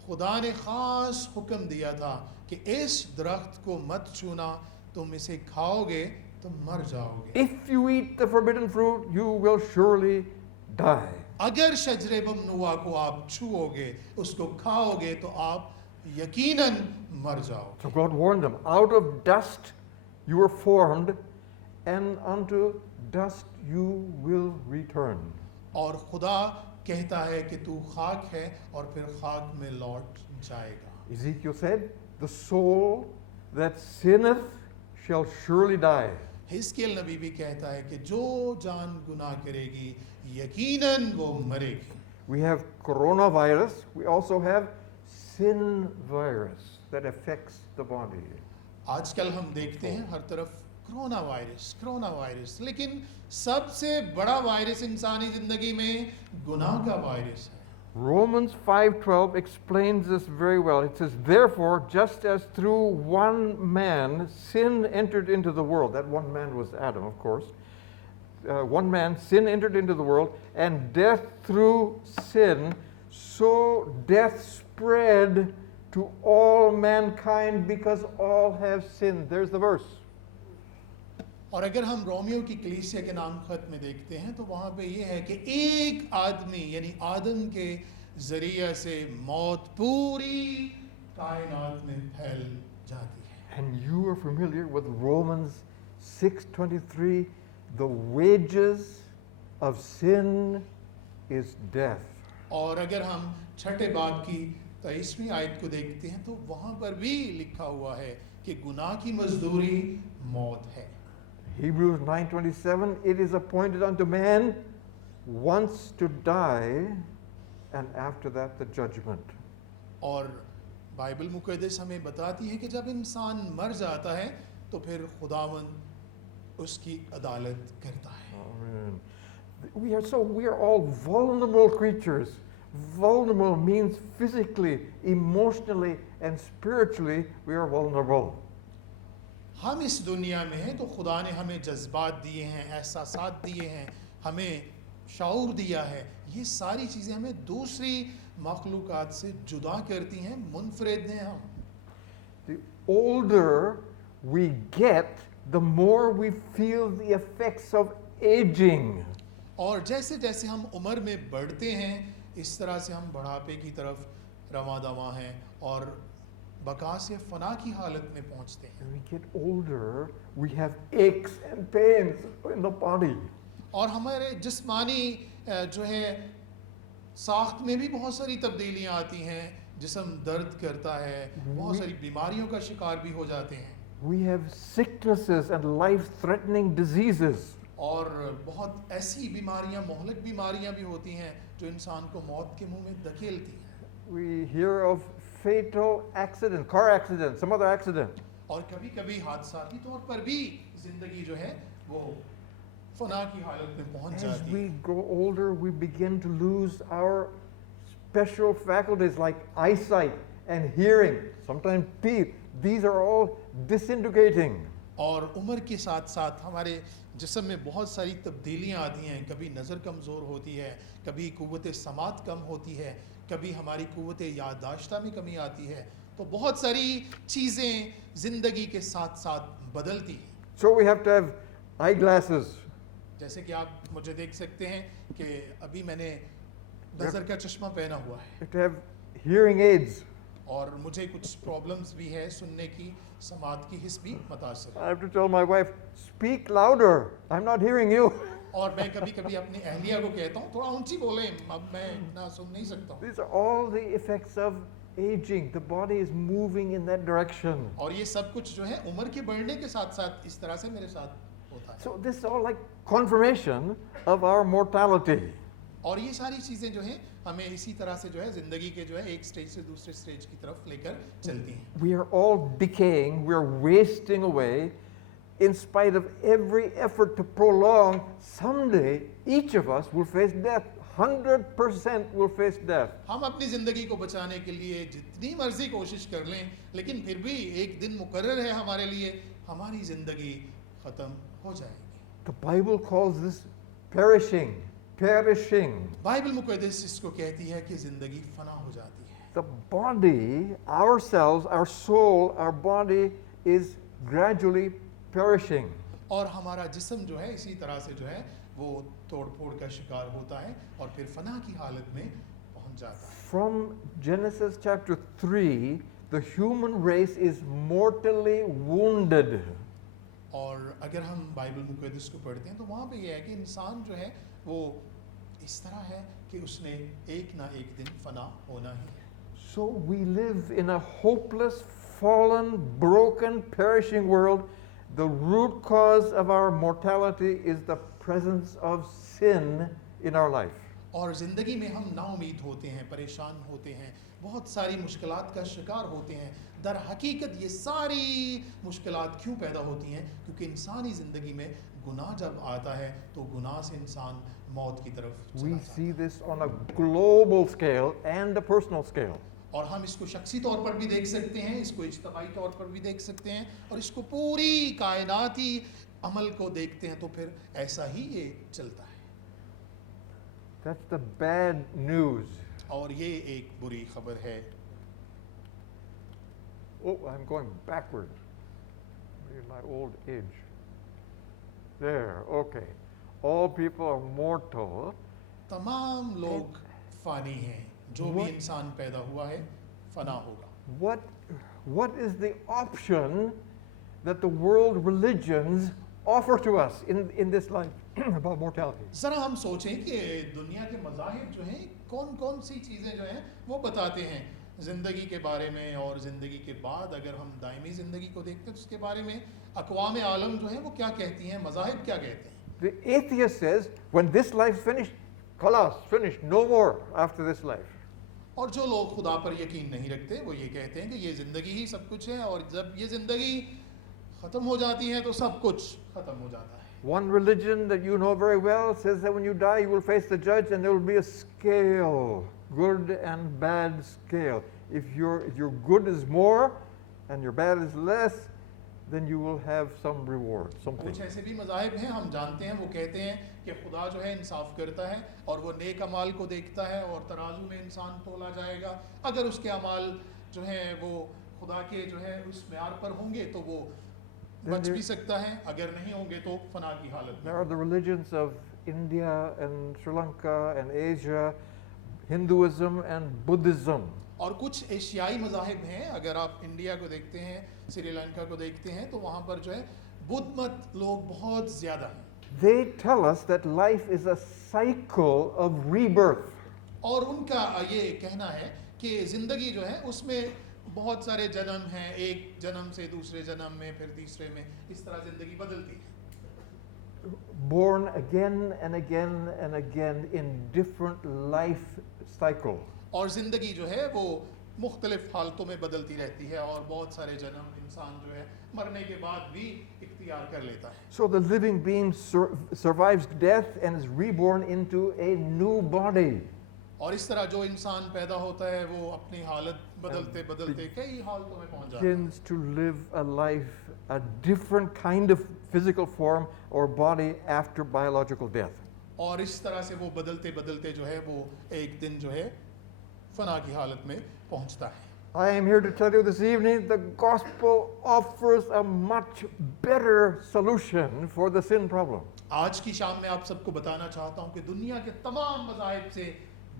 खुदा ने खास हुक्म दिया था कि इस दरख्त को मत छूना, तुम इसे खाओगे तो मर जाओगे। If you eat the forbidden fruit, you will surely die. अगर शजरे ममनुआ को आप छूओगे, उसको खाओगे तो आप यकीनन मर जाओगे। So God warned them, out of dust you were formed, and unto dust you will return. और खुदा कहता है कि तू खाक है और फिर खाक में लौट जाएगा। Ezekiel said, the soul that sinneth shall surely die. हिजकिय्याह नबी भी कहता है कि जो जान गुनाह करेगी यकीनन वो मरेगी। We have coronavirus, we also have sin virus that affects the body. आजकल हम देखते हैं हर तरफ कोरोना वायरस, लेकिन सबसे बड़ा वायरस इंसानी जिंदगी में गुनाह का वायरस है। Romans 5:12 explains this very well. It says, therefore, just as through one man sin entered into the world, that one man was Adam, of course, one man, sin entered into the world, and death through sin, so death spread to all mankind because all have sinned. There's the verse. और अगर हम Romeo की कलीसिया के नाम खत में देखते हैं तो वहाँ पे ये है कि एक आदमी यानी आदम के जरिए से मौत पूरी कायनात में फैल जाती है। And you are familiar with Romans 6:23, the wages of sin is death. और अगर हम छठे बाब की 23वीं आयत को देखते हैं तो वहाँ पर भी लिखा हुआ है कि गुनाह की मजदूरी मौत है। Hebrews 9:27, it is appointed unto man once to die, and after that the judgment. और बाइबल मुक़द्दस हमें बताती है कि जब इंसान मर जाता है तो फिर खुदावंद उसकी अदालत करता है। Amen. We are all vulnerable creatures. Vulnerable means physically, emotionally, and spiritually we are vulnerable. हम इस दुनिया में हैं तो खुदा ने हमें जज्बात दिए हैं, एहसासात दिए हैं, हमें शऊर दिया है। ये सारी चीज़ें हमें दूसरी मखलूक़ात से जुदा करती हैं, मुनफरिद हैं हम। The older we get, the more we feel the effects of aging. और जैसे जैसे हम उम्र में बढ़ते हैं इस तरह से हम बुढ़ापे की तरफ रवां दवां हैं और बका से फना की हालत में पहुंचते हैं। When we get older, we have aches and pains in the body. और हमारे जिस्मानी जो है साख्त में भी बहुत सारी तब्दीलियां आती हैं, जिस्म दर्द करता है, बहुत सारी बीमारियों का शिकार भी हो जाते हैं। We have sicknesses and life-threatening diseases. और बहुत ऐसी बीमारियां, मोहलिक बीमारियां भी होती हैं जो इंसान को मौत के मुंह में धकेलती हैं। We hear of fatal accident, car accident, some other accident. और कभी-कभी हादसाती तौर पर भी जिंदगी जो है वो फना की हालत में पहुंच As जाती we है। grow older, we begin to lose our special faculties like eyesight and hearing, sometimes teeth. These are all disintegrating. और उम्र के साथ साथ हमारे जिस्म में बहुत सारी तब्दीलियां आती हैं। कभी नज़र कमज़ोर होती है, कभी कुव्वत समात कम होती है, कभी हमारी कुव्वत याददाश्त में कमी आती है। तो बहुत सारी चीज़ें ज़िंदगी के साथ साथ बदलती हैं। So we have to have eyeglasses. जैसे कि आप मुझे देख सकते हैं कि अभी मैंने नज़र का चश्मा पहना हुआ है You have to have hearing aids. और मुझे कुछ प्रॉब्लम्स भी है, सुनने की, समात की हिस्स भी मुतासर I है। have to tell my wife, speak louder. I'm not hearing you. और मैं कभी कभी अपनी अहलिया को कहता हूँ थोड़ा ऊंची बोले, अब मैं इतना सुन नहीं सकता हूँ। These are all the effects of aging. The body is moving in that direction. और ये सब कुछ जो है उम्र के बढ़ने के साथ साथ इस तरह से मेरे साथ होता है। So this is all like confirmation of our mortality. और ये सारी चीज़ें जो हैं हमें इसी तरह से जो है ज़िंदगी के जो है एक स्टेज से दूसरे स्टेज की तरफ लेकर चलती हैं। We are all decaying. We are wasting away. In spite of every effort to prolong, someday each of us will face death. 100% will face death. हम अपनी ज़िंदगी को बचाने के लिए जितनी मर्जी कोशिश कर लें, लेकिन फिर भी एक दिन मुकर्रर है हमारे लिए, हमारी ज़िंदगी ख़त्म हो जाएगी। The Bible calls this perishing. Perishing. Bible मुक़द्दस इसको कहती है कि ज़िंदगी फना हो जाती है। The body, ourselves, our soul, our body is gradually perishing. और हमारा जिस्म जो है इसी तरह से जो है वो तोड़ फोड़ का शिकार होता है और फिर फना की हालत में पहुंच जाता है। From Genesis chapter 3, the human race is mortally wounded. और अगर हम बाइबल मुक़द्दस को पढ़ते हैं तो वहाँ पे ये है कि इंसान जो है वो इस तरह है कि उसने एक ना एक दिन फना होना ही है। So we live in a hopeless, fallen, broken, perishing world. The root cause of our mortality is the presence of sin in our life. और ज़िंदगी में हम नाउमीद होते हैं, परेशान होते हैं, बहुत सारी मुश्किलात का शिकार होते हैं। दर हकीकत ये सारी मुश्किलात क्यों पैदा होती हैं? क्योंकि इंसानी ज़िंदगी में गुनाह जब आता है तो गुनाह से इंसान मौत की तरफ चला We जाता है। see this on a global scale and a personal scale. और हम इसको शख्सी तौर पर भी देख सकते हैं, इसको इज्तमाई तौर पर भी देख सकते हैं, और इसको पूरी कायनाती अमल को देखते हैं तो फिर ऐसा ही ये चलता है। That's the bad news. और ये एक बुरी खबर है। Oh, I'm going backward. Maybe my old age. There, okay. All people are mortal. तमाम लोग फानी हैं, जो भी What? इंसान पैदा हुआ है फना होगा। What is the option that the world religions offer to us in this life about mortality? ज़रा हम सोचें कि दुनिया के मज़ाहिब जो हैं कौन कौन सी चीज़ें जो हैं वो बताते हैं ज़िंदगी के बारे में, और ज़िंदगी के बाद अगर हम दायमी ज़िंदगी को देखते हैं तो उसके बारे में अक़वाम आलम जो हैं वो क्या कहती हैं, मज़ाहिब क्या कहते हैं। The atheist says, when this life's finished, khalas, finished, no more after this life. और जो लोग खुदा पर यकीन नहीं रखते वो ये कहते हैं कि ये ज़िंदगी ही सब कुछ है, और जब ये ज़िंदगी ख़त्म हो जाती है तो सब कुछ ख़त्म हो जाता है। One religion that you know very well says that when you die, you will face the judge and there will be a scale, good and bad scale. If your good is more and your bad is less, then you will have some reward, something. कुछ ऐसे भी मज़ाहिब हैं हम जानते हैं, वो कहते हैं कि खुदा जो है इंसाफ करता है और वो नेक अमाल को देखता है और तराजू में इंसान तोला जाएगा। अगर उसके अमाल जो हैं वो खुदा के जो है उस म्यार पर होंगे तो वो बच भी सकता है, अगर नहीं होंगे तो फना की हालत में। There are the religions of India and Sri Lanka and Asia, Hinduism and Buddhism. और कुछ एशियाई मज़ाहिब हैं, अगर आप इंडिया को देखते हैं, श्रीलंका को देखते हैं तो वहाँ पर जो है बुद्ध मत लोग बहुत ज़्यादा हैं। They tell us that life is a cycle of rebirth. और उनका ये कहना है कि ज़िंदगी जो है उसमें बहुत सारे जन्म हैं, एक जन्म से दूसरे जन्म में फिर तीसरे में, इस तरह ज़िंदगी बदलती है। Born again and again and again in different life cycles. और ज़िंदगी जो है वो मुख्तलिफ हालतों में बदलती रहती है, और बहुत सारे जन्म इंसान जो है मरने के बाद भी इख्तियार कर लेता है। So the living being survives death and is reborn into a new body. और इस तरह जो इंसान पैदा होता है वो अपनी हालत बदलते बदलते कई हालतों में पहुंच जाता है, Begins to live a life, a different kind of physical form or body after biological death. और इस तरह से वो बदलते बदलते जो है वो एक दिन जो है फना की हालत में पहुंचता है। I am here to tell you this evening the gospel offers a much better solution for the sin problem. आज की शाम में आप सबको बताना चाहता हूं कि दुनिया के तमाम मज़ाहिब से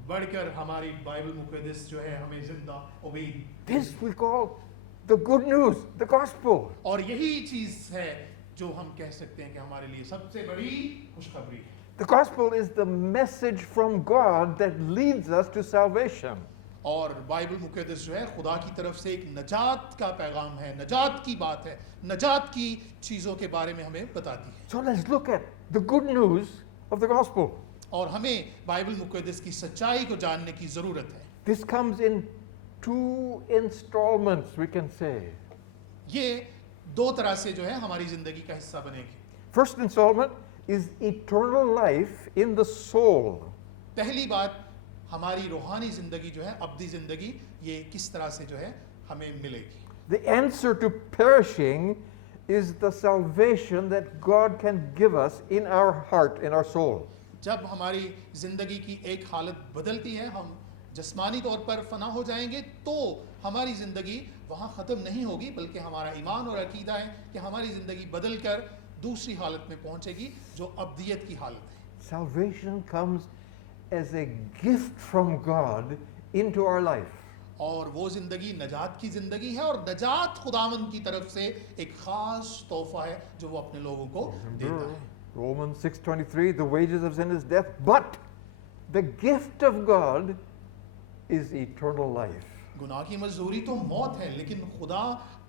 बढ़कर हमारी बाइबल मुक़द्दस जो है हमें जिंदा उम्मीद, This we call the good news, the gospel. और यही चीज है जो हम कह सकते हैं कि हमारे लिए सबसे बड़ी खुशखबरी है। The gospel is the message from God that leads us to salvation. और बाइबल मुक़द्दस जो है खुदा की तरफ से एक नजात का पैगाम है, नजात की बात है, नजात की चीज़ों के बारे में हमें बताती है। So let's look at the good news of the gospel. और हमें बाइबल मुक़द्दस की सच्चाई को जानने की ज़रूरत है। This comes in 2 installments, we can say. ये दो तरह से जो है हमारी ज़िंदगी का हिस्सा बनेगी। First installment is eternal life in the soul. पहली बात हमारी रूहानी ज़िंदगी जो है, अब्दी ज़िंदगी, ये किस तरह से जो है हमें मिलेगी। The answer to perishing is the salvation that God can give us in our heart, in our soul. जब हमारी ज़िंदगी की एक हालत बदलती है, हम जिस्मानी तौर पर फना हो जाएंगे, तो हमारी ज़िंदगी वहाँ ख़त्म नहीं होगी, बल्कि हमारा ईमान और अकीदा है कि हमारी ज़िंदगी बदल कर दूसरी हालत में पहुँचेगी जो अब्दियत की हालत है। Salvation comes as a gift from God into our life. और वो ज़िंदगी नजात की ज़िंदगी है, और नजात खुदावंद की तरफ से एक ख़ास तोहफा है जो वो अपने लोगों को देता है। Romans 6:23, the wages of sin is death, but the gift of God is eternal life. गुनाह की मजदूरी तो मौत है, लेकिन खुदा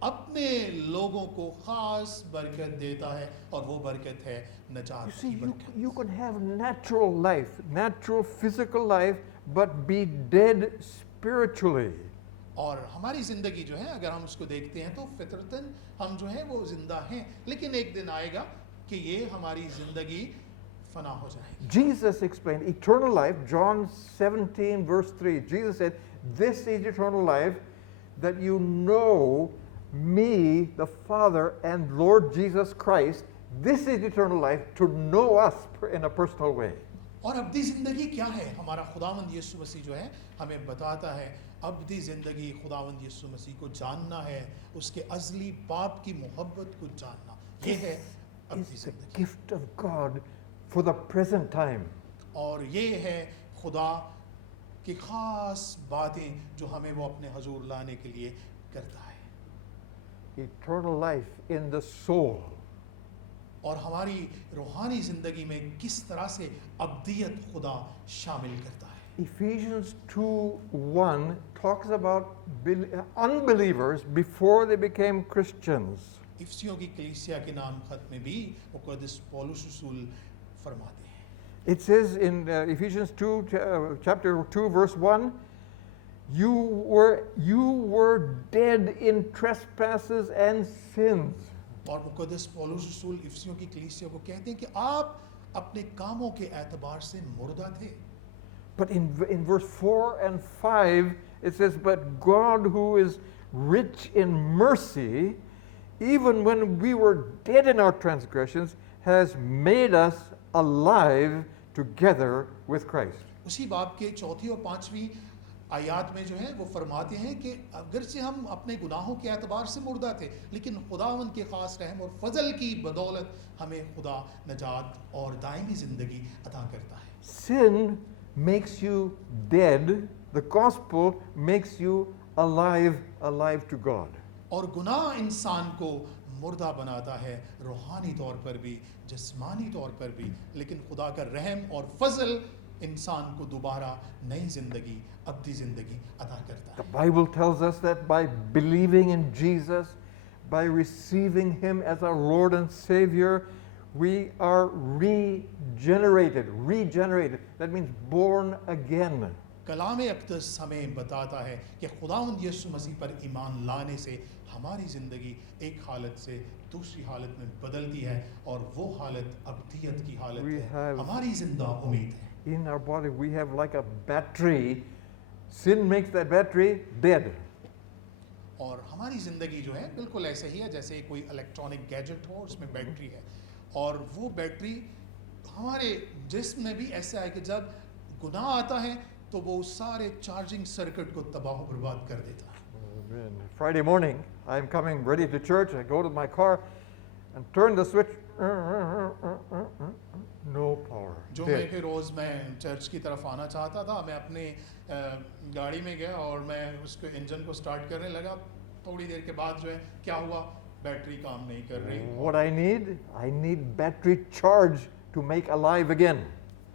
अपने लोगों को खास बरकत देता है, और वो बरकत है You नजात see, की बरकत। you can have natural life, natural physical life, but be dead spiritually. और हमारी ज़िंदगी जो है, अगर हम उसको देखते हैं तो फितरतन हम जो है वो जिंदा हैं, लेकिन एक दिन आएगा कि ये हमारी ज़िंदगी फना हो जाएगी। Jesus explained eternal life, John 17 verse 3. Jesus said, "This is eternal life, that you know me, the Father, and Lord Jesus Christ." This is eternal life, to know us in a personal way. और अब्दी ज़िंदगी क्या है? हमारा खुदावंद यीशु मसीह जो है हमें बताता है, अब्दी ज़िंदगी खुदावंद यीशु मसीह को जानना है, उसके अज़ली बाप की मोहब्बत को जानना, ये है अब्दी It's a ज़िंदगी। gift of God for the present time. और ये है खुदा की ख़ास बातें जो हमें वो अपने हजूर लाने के लिए करता है। Eternal life in the soul. और हमारी रूहानी ज़िंदगी में किस तरह से अब्दियत खुदा शामिल करता है। Ephesians 2:1 talks about unbelievers before they became Christians. इफ्सियों की कलीसिया के नाम खत में भी मुक़द्दस पौलुस रसूल फरमाते हैं। It says in Ephesians 2, chapter 2, verse 1, you were dead in trespasses and sins. और मुक़द्दस पौलुस रसूल इफ्सियों की कलीसिया को कहते हैं कि आप अपने कामों के एतबार से मुर्दा थे। But in verse 4 and 5, it says, "But God, who is rich in mercy, even when we were dead in our transgressions, has made us alive together with Christ." उसी बाब के चौथी और पांचवी आयात में जो है वो फरमाते हैं कि अगरचे हम अपने गुनाहों के एतबार से मुर्दा थे, लेकिन खुदावंद के ख़ास रहम और फजल की बदौलत हमें खुदा नजात और दायमी ज़िंदगी अता करता है। Sin makes you dead. The gospel makes you alive to God. और गुनाह इंसान को मुर्दा बनाता है, रूहानी तौर पर भी, जिस्मानी तौर पर भी, लेकिन खुदा का रहम और फजल इंसान को दोबारा नई ज़िंदगी, अब्दी ज़िंदगी अता करता The है। Bible tells us that by believing in Jesus, by receiving Him as our Lord and Savior, we are regenerated. That means born again. कलाम अक़दस हमें बताता है कि खुदावंद यीशु मसीह पर ईमान लाने से हमारी ज़िंदगी एक हालत से दूसरी हालत में बदलती है, और वो हालत अब्दियत की हालत We है, have- हमारी ज़िंदा उम्मीद है। In our body, we have like a battery. Sin makes that battery dead. और हमारी ज़िंदगी जो है बिल्कुल ऐसे ही है जैसे कोई इलेक्ट्रॉनिक गैजेट हो, उसमें बैटरी है, और वो बैटरी हमारे जिस्म में भी ऐसा है कि जब गुनाह आता है तो वो सारे चार्जिंग सर्किट को तबाह बर्बाद कर देता है। And Friday morning, I'm coming ready to church. I go to my car and turn the switch. No power. जो Dead. मैं कि रोज़ मैं चर्च की तरफ आना चाहता था, मैं अपने गाड़ी में गया और मैं उसको इंजन को स्टार्ट करने लगा। थोड़ी देर के बाद जो है क्या हुआ, बैटरी काम नहीं कर रही। What I need battery charge to make alive again.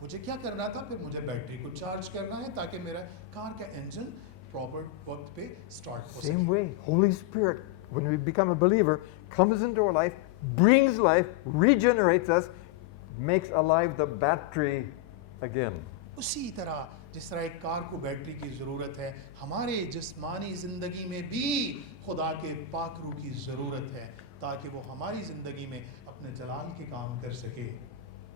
मुझे क्या करना था, फिर मुझे बैटरी को चार्ज करना है ताकि मेरा कार का इंजन प्रॉपर वक्त पे स्टार्ट हो Same सके। way, Holy Spirit, when we become a believer, comes into our life, brings life, regenerates us, makes alive the battery again. उसी तरह जिस तरह एक कार को बैटरी की ज़रूरत है, हमारे जिस्मानी ज़िंदगी में भी खुदा के पाक रूह की ज़रूरत है ताकि वो हमारी ज़िंदगी में अपने जलाल के काम कर सके।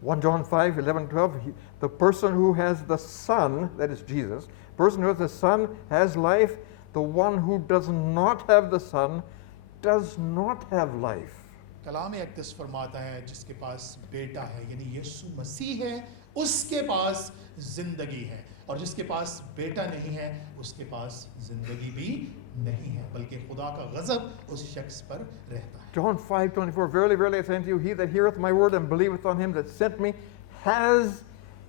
1 John 5, 11, 12, the person who has the Son, that is Jesus, person who has the Son has life. The one who does not have the Son does not have life. कलाम अक़दस फरमाता है जिसके पास बेटा है यानी यीशु मसीह है, उसके पास ज़िंदगी है, और जिसके पास बेटा नहीं है उसके पास ज़िंदगी भी नहीं है, बल्कि खुदा का गज़ब उस शख्स पर रहता है। John 5:24, verily, verily, I say unto you, he that heareth my word and believeth on him that sent me has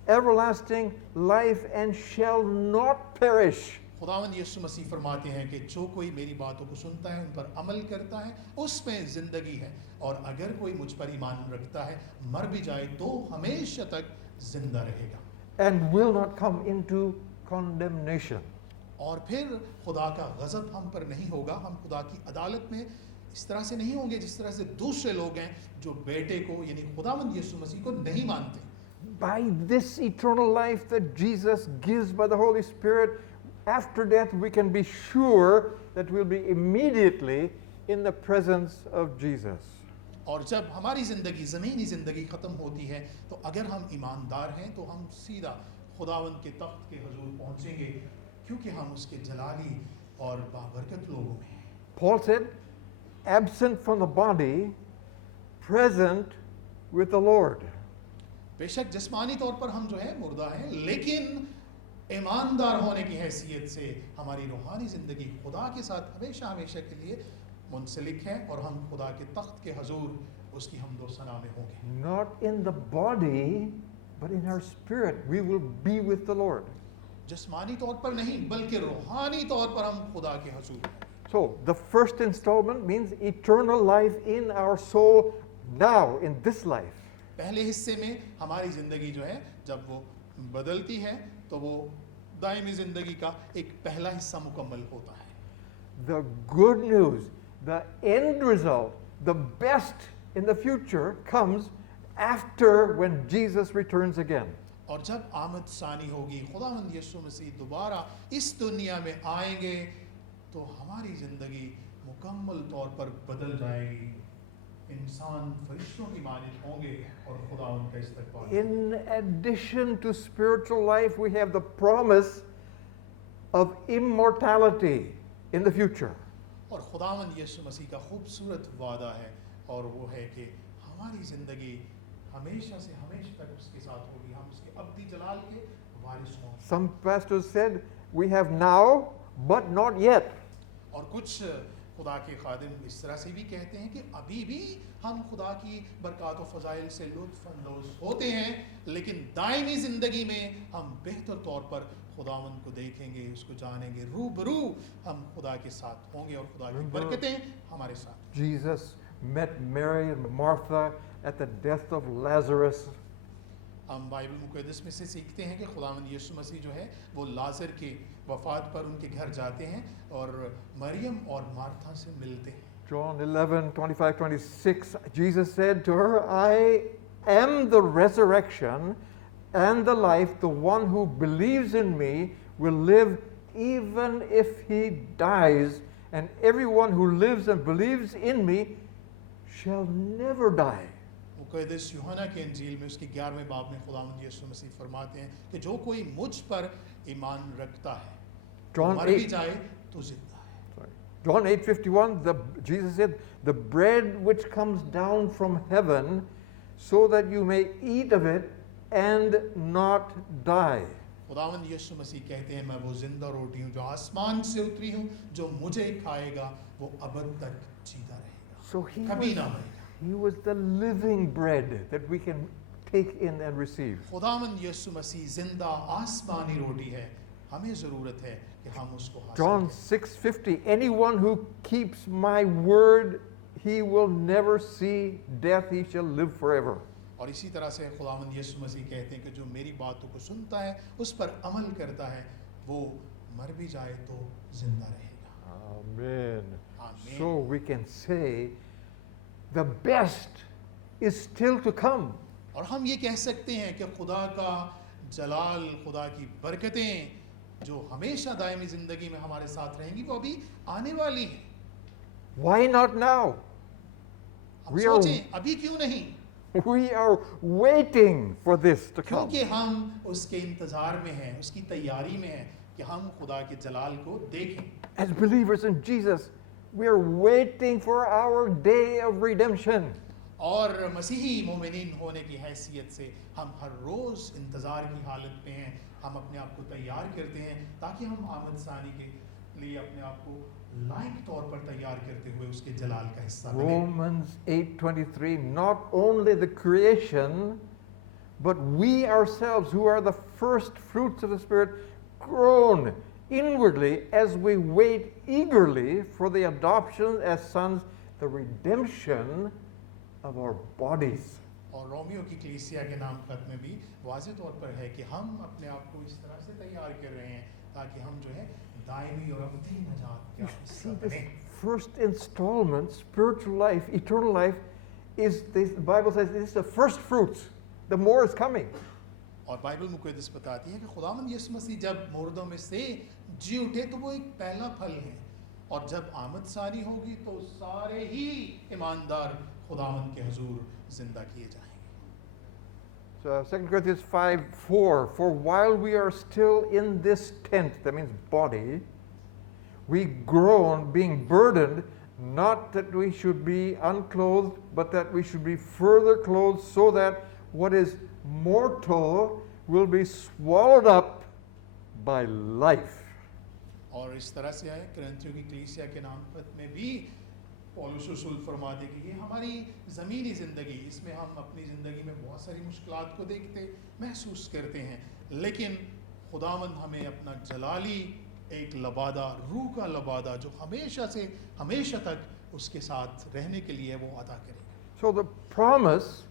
everlasting life and shall not perish. खुदावंद यीशु मसीह फरमाते हैं कि जो कोई मेरी बातों को सुनता है, उन पर अमल करता है, उसमें ज़िंदगी है, और अगर कोई मुझ पर ईमान रखता है, मर भी जाए तो हमेशा तक जिंदा रहेगा। And will not come into condemnation. और फिर खुदा का गज़ब हम पर नहीं होगा, हम खुदा की अदालत में इस तरह से नहीं होंगे जिस तरह से दूसरे लोग हैं जो बेटे को यानी खुदावंद यीशु मसीह को नहीं मानते। By this eternal life that Jesus gives by the Holy Spirit, after death we can be sure that we'll be immediately in the presence of Jesus. और जब हमारी ज़िंदगी ज़मीनी ज़िंदगी ख़त्म होती है तो अगर हम ईमानदार हैं तो हम सीधा खुदावंद के तख्त के हुजूर पहुँचेंगे, क्योंकि हम उसके जलाली और बाबरकत लोगों में हैं। Paul said, absent from the body, present with the Lord. बेशक जिस्मानी तौर पर हम जो है मुर्दा हैं, लेकिन ईमानदार होने की हैसियत से हमारी रूहानी ज़िंदगी खुदा के साथ हमेशा हमेशा के लिए मुंसलिक है, और हम खुदा के तख्त के हुजूर उसकी हमदो सना में होंगे। Not in the body, but in our spirit, we will be with the Lord. जिस्मानी तौर पर नहीं बल्कि रूहानी तौर पर हम खुदा के हुजूर हैं। So, the first installment means eternal life in our soul now, in this life. पहले हिस्से में हमारी ज़िंदगी जो है जब वो बदलती है तो वो दायमी ज़िंदगी का एक पहला हिस्सा मुकम्मल होता है। The good news, the end result, the best in the future comes after when Jesus returns again. और जब आमद सानी होगी, खुदावंद यीशु मसीह दोबारा इस दुनिया में आएंगे तो हमारी ज़िंदगी मुकम्मल तौर पर बदल जाएगी, इंसान फरिश्तों की मानिंद होंगे और खुदावंद का इस्तकबाल। In addition to spiritual life, we have the promise of immortality in the future. और खुदावंद यीशु मसीह का खूबसूरत वादा है, और वो है कि हमारी ज़िंदगी हमेशा से हमेशा तक उसके साथ होगी, हम उसके अब्दी जलाल के वारिस होंगे। Some pastors said, we have now, but not yet. और कुछ खुदा के खादिम इस तरह से भी कहते हैं कि अभी भी हम खुदा की बरक़ात व फ़ज़ाइल से लुत्फ़ अंदोज़ होते हैं, लेकिन दायमी ज़िंदगी में हम बेहतर तौर पर खुदावंद को देखेंगे, उसको जानेंगे, रूबरू हम खुदा के साथ होंगे और खुदा की बरकतें हमारे साथ। Jesus met Mary and Martha at the death of Lazarus. हम बाइबल मुक़द्दस में से सीखते हैं कि खुदावंद यीशु मसीह जो है वो लाज़र के वफ़ात पर उनके घर जाते हैं और मरियम और मार्था से मिलते हैं। John 11, 25, 26, Jesus said to her, I am the resurrection and the life. The one who believes in me will live even if he dies, and everyone who lives and believes in me shall never die. मुक़द्दस यूहन्ना के इंजील में उसके 11वें बाब में खुदावंद यीशु मसीह फरमाते हैं कि जो कोई मुझ पर ईमान रखता है John मर भी 8. जाए तो जिंदा है। John 8:51, Jesus said, the bread which comes down from heaven so that you may eat of it and not die. खुदावंद यीशु मसीह कहते हैं, मैं वो जिंदा रोटी हूँ जो आसमान से उतरी हूँ, जो मुझे खाएगा वो अबद तक जीता रहेगा, So he कभी was, ना मरेगा। he was the living bread that we can take in and receive. खुदावंद यीशु मसीह जिंदा आसमानी रोटी है, हमें जरूरत है कि हम उसको हासिल John करें। 6:50, anyone who keeps my word, he will never see death, he shall live forever. और इसी तरह से खुदावंद यीशु मसीह कहते हैं कि जो मेरी बातों को सुनता है, उस पर अमल करता है, वो मर भी जाए तो जिंदा रहेगा। Amen. Amen. So we can say the best is still to come. और हम ये कह सकते हैं कि खुदा का जलाल, खुदा की बरकतें जो हमेशा दायमी जिंदगी में हमारे साथ रहेंगी, वो अभी आने वाली हैं। Why not now? हम We are- सोचें, अभी क्यों नहीं? We are waiting for this to come. क्योंकि हम उसके इंतजार में हैं, उसकी तैयारी में हैं कि हम खुदा के जलाल को देखें। As believers in Jesus, we are waiting for our day of redemption. और मसीही मोमिनीन होने की हैसियत से हम हर रोज़ इंतज़ार की हालत में हैं। हम अपने आप को तैयार करते हैं ताकि हम आमद सानी के लिए अपने आप को लायक तौर पर तैयार करते हुए उसके जलाल का हिस्सा बने। Romans 8:23, not only the creation, but we ourselves who are the first fruits of the Spirit groan inwardly as we wait eagerly for the adoption as sons, the redemption of our bodies. और Romeo की कलीसिया के नाम खत में भी वाज़ेह तौर पर है कि हम अपने आप को इस तरह से तैयार कर रहे हैं ताकि हम जो है दायमी और अबदी नजात का हिस्सा See, this बने। first installment, spiritual life, eternal life, is this, the Bible says this is the first fruits. The more is coming. और बाइबल मुक़द्दस बताती है कि खुदावंद यीशु मसीह जब मुर्दों में से जी उठे तो वो एक पहला फल है, और जब आमद सानी होगी तो सारे ही ईमानदार खुदावंद के हुजूर जिंदा किए जाएंगे। So 2 Corinthians 5:4, for while we are still in this tent, that means body, we groan, being burdened, not that we should be unclothed, but that we should be further clothed, so that what is mortal will be swallowed up by life. और इस तरह से है करंथियों की कलीसिया के नाम पद में भी पौलुस रसूल फरमाते कि ये हमारी ज़मीनी ज़िंदगी, इसमें हम अपनी ज़िंदगी में बहुत सारी मुश्किलात को देखते महसूस करते हैं, लेकिन खुदावंद हमें अपना जलाली एक लबादा, रूह का लबादा जो हमेशा से हमेशा तक उसके साथ रहने के लिए वो अता करेगा। So the promise,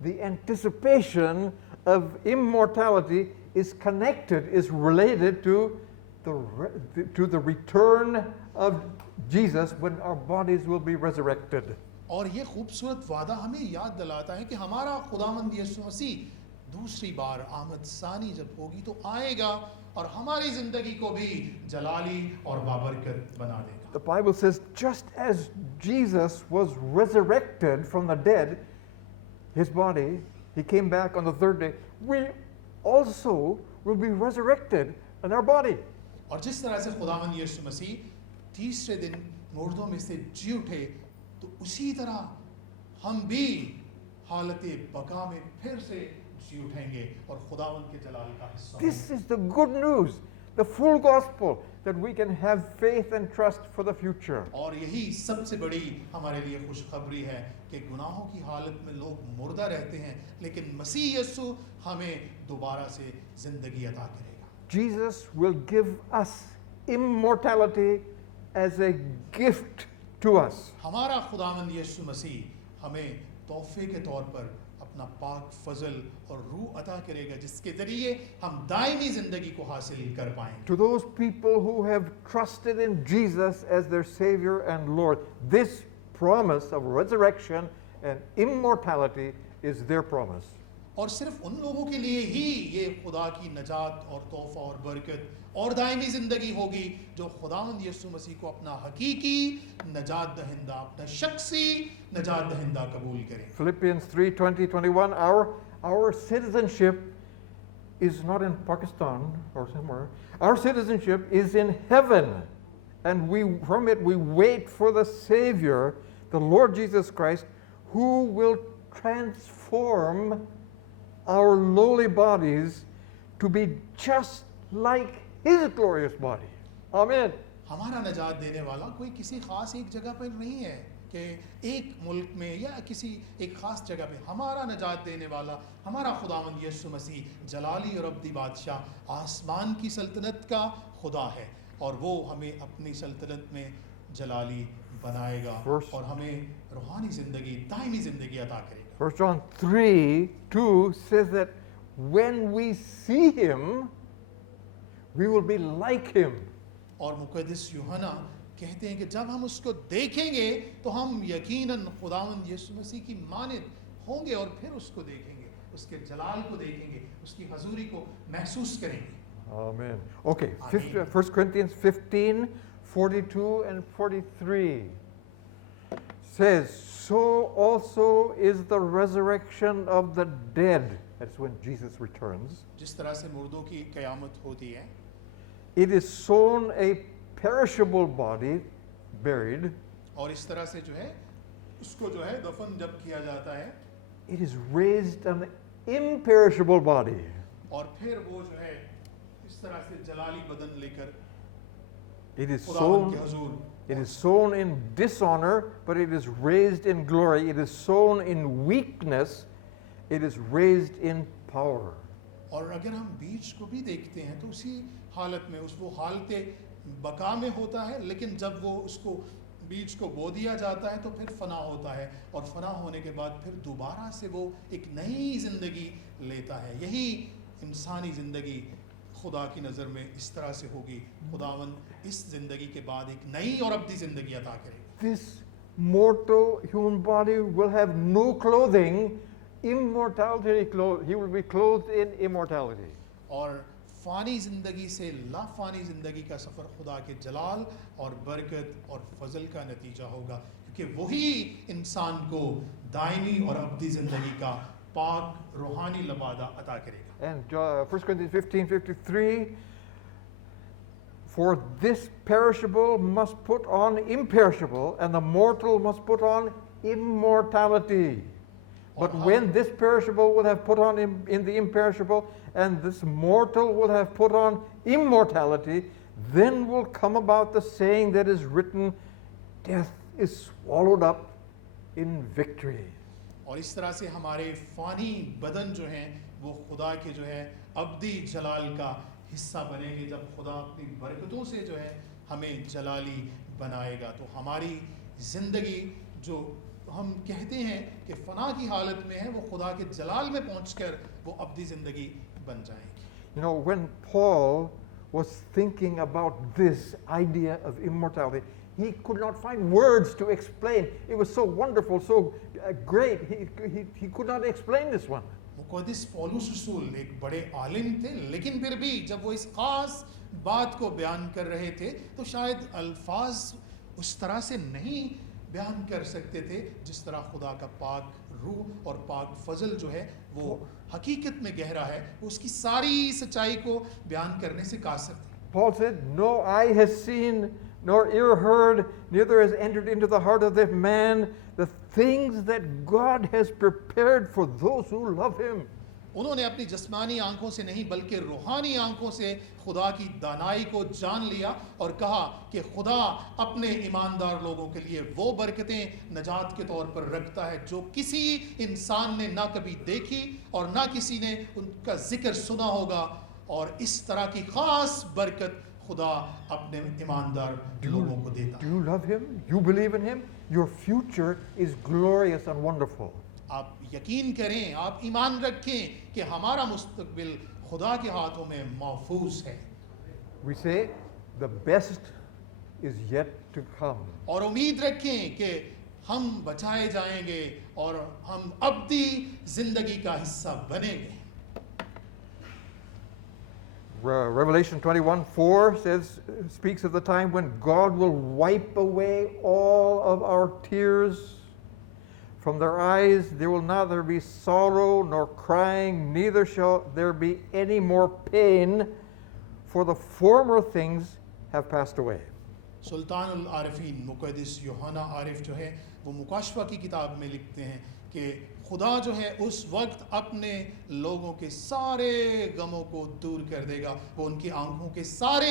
the anticipation of immortality is connected, is related to the return of Jesus when our bodies will be resurrected. और ये खूबसूरत वादा हमें याद दिलाता है कि हमारा खुदावंद यीशु मसीह दूसरी बार आमद सानी जब होगी तो आएगा और हमारी ज़िंदगी को भी जलाली और बाबरकत बना देगा। The Bible says, just as Jesus was resurrected from the dead, his body, he came back on the third day, we also will be resurrected in our body. और जिस तरह से खुदावंद यीशु मसीह तीसरे दिन मुर्दों में से जी उठे, तो उसी तरह हम भी हालत बका में फिर से जी उठेंगे और खुदावंद के जलाल का हिस्सा This होंगे। is the good news, the full gospel, that we can have faith and trust for the future. और यही सबसे बड़ी हमारे लिए खुशखबरी है कि गुनाहों की हालत में लोग मुर्दा रहते हैं, लेकिन मसीह यीशु हमें दोबारा से जिंदगी अता करेगा। Jesus will give us immortality as a gift to us. हमारा खुदावंद यीशु मसीह हमें तोहफे के तौर पर अपना पाक फजल और रूह अता करेगा, जिसके जरिए हम दायमी जिंदगी को हासिल कर पाएंगे। To those people who have trusted in Jesus as their Savior and Lord, this promise of resurrection and immortality is their promise. और सिर्फ उन लोगों के लिए ही ये खुदा की नजात और तोहफा और बरकत और दायमी ज़िंदगी होगी जो खुदावंद यीशु मसीह को अपना हकीकी नजात दहिंदा, अपना शख्सी नजात दहिंदा कबूल करें। Philippians 3:20-21, our citizenship is not in Pakistan or somewhere. Our citizenship is in heaven, and from it we wait for the Savior, the Lord Jesus Christ, who will transform our lowly bodies to be just like His glorious body. Amen. हमारा निजात देने वाला कोई किसी खास एक जगह पर नहीं है कि एक मुल्क में या किसी एक खास जगह पे। हमारा निजात देने वाला हमारा खुदावंद यीशु मसीह जलाली और अब्दी बादशाह आसमान की सल्तनत का खुदा है और वो हमें अपनी सल्तनत में जलाली बनाएगा और हमें रूहानी ज़िंदगी दायमी ज़िंदगी अता करेगा। 1 John 3:2 says that when we see Him, we will be like Him. और मुक़द्दस यूहन्ना कहते हैं कि जब हम उसको देखेंगे तो हम यकीनन खुदावंद यीशु मसीह की मानित होंगे और फिर उसको देखेंगे, उसके जलाल को देखेंगे, उसकी हजूरी को महसूस करेंगे। Amen. Okay, Amen. 1 Corinthians 15:42 and 43 says, so also is the resurrection of the dead. That's when Jesus returns. जिस तरह से मुर्दों की क़यामत होती है, It is sown a perishable body, buried. और इस तरह से जो है उसको जो है दफन जब किया जाता है, It is raised an imperishable body. और फिर वो जो है इस तरह से जलाली बदन लेकर It is खुदावंद के sown. Hazur, It is sown in dishonor, but it is raised in glory. It is sown in weakness, it is raised in power. और अगर हम बीज को भी देखते हैं तो उसी हालत में वो हालत बका में होता है, लेकिन जब वो उसको बीज को बो दिया जाता है तो फिर फना होता है और फना होने के बाद फिर दोबारा से वो एक नई ज़िंदगी लेता है। यही इंसानी ज़िंदगी खुदा की नज़र में इस तरह से होगी। खुदावंद इस ज़िंदगी के बाद एक नई और अब्दी ज़िंदगी अता करेगा। This mortal human body will have no clothing, immortality clothes. He will be clothed in immortality. और फ़ानी ज़िंदगी से लाफ़ानी ज़िंदगी का सफ़र खुदा के जलाल और बरकत और फजल का नतीजा होगा, क्योंकि वही इंसान को दायमी और अब्दी ज़िंदगी का पाक रूहानी लबादा अता करेगा। And 1 Corinthians 15:53, for this perishable must put on imperishable, and the mortal must put on immortality. But when this perishable will have put on in the imperishable, and this mortal will have put on immortality, then will come about the saying that is written, death is swallowed up in victory. और इस तरह से हमारे फ़ानी बदन जो हैं वो खुदा के जो है अब्दी जलाल का हिस्सा बनेंगे। जब खुदा अपनी बरकतों से जो है हमें जलाली बनाएगा तो हमारी ज़िंदगी जो हम कहते हैं कि फ़ना की हालत में है वो खुदा के जलाल में पहुंचकर वो अब्दी ज़िंदगी बन जाएगी। You know, when Paul was thinking about this idea of immortality, he could not find words to explain. It was so wonderful, so great. He could not explain this one. मुक़द्दस पौलुस रसूल एक बड़े आलिम थे, लेकिन फिर भी जब वो इस ख़ास बात को बयान कर रहे थे तो शायद अल्फाज उस तरह से नहीं बयान कर सकते थे जिस तरह खुदा का पाक रूह और पाक फजल जो है वो हकीकत में गहरा है, उसकी सारी सच्चाई को बयान करने से कासिर थे। Paul said, no eye has seen, nor ear heard, neither has entered into the heart of the man the things that God has prepared for those who love him. उन्होंने अपनी जिस्मानी आंखों से नहीं बल्कि रूहानी आंखों से खुदा की दानाई को जान लिया और कहा कि खुदा अपने ईमानदार लोगों के लिए वो बरकतें नजात के तौर पर रखता है जो किसी इंसान ने ना कभी देखी और ना किसी ने उनका जिक्र सुना होगा, और इस तरह की खास बरकत खुदा अपने ईमानदार लोगों को देता Do है। you love him? You believe in him? Your future is glorious and wonderful. आप यकीन करें, आप ईमान रखें कि हमारा मुस्तकबिल खुदा के हाथों में महफूज है। We say, the best is yet to come. और उम्मीद रखें कि हम बचाए जाएंगे और हम अब्दी जिंदगी का हिस्सा बनेंगे। Revelation 21:4 speaks of the time when God will wipe away all of our tears from their eyes. There will neither be sorrow nor crying, neither shall there be any more pain, for the former things have passed away. सुल्तानुल Arefin मुक़द्दिस यूहन्ना आरिफ जो है वो मुकाशफा की किताब में लिखते हैं कि खुदा जो है उस वक्त अपने लोगों के सारे गमों को दूर कर देगा, वो उनकी आंखों के सारे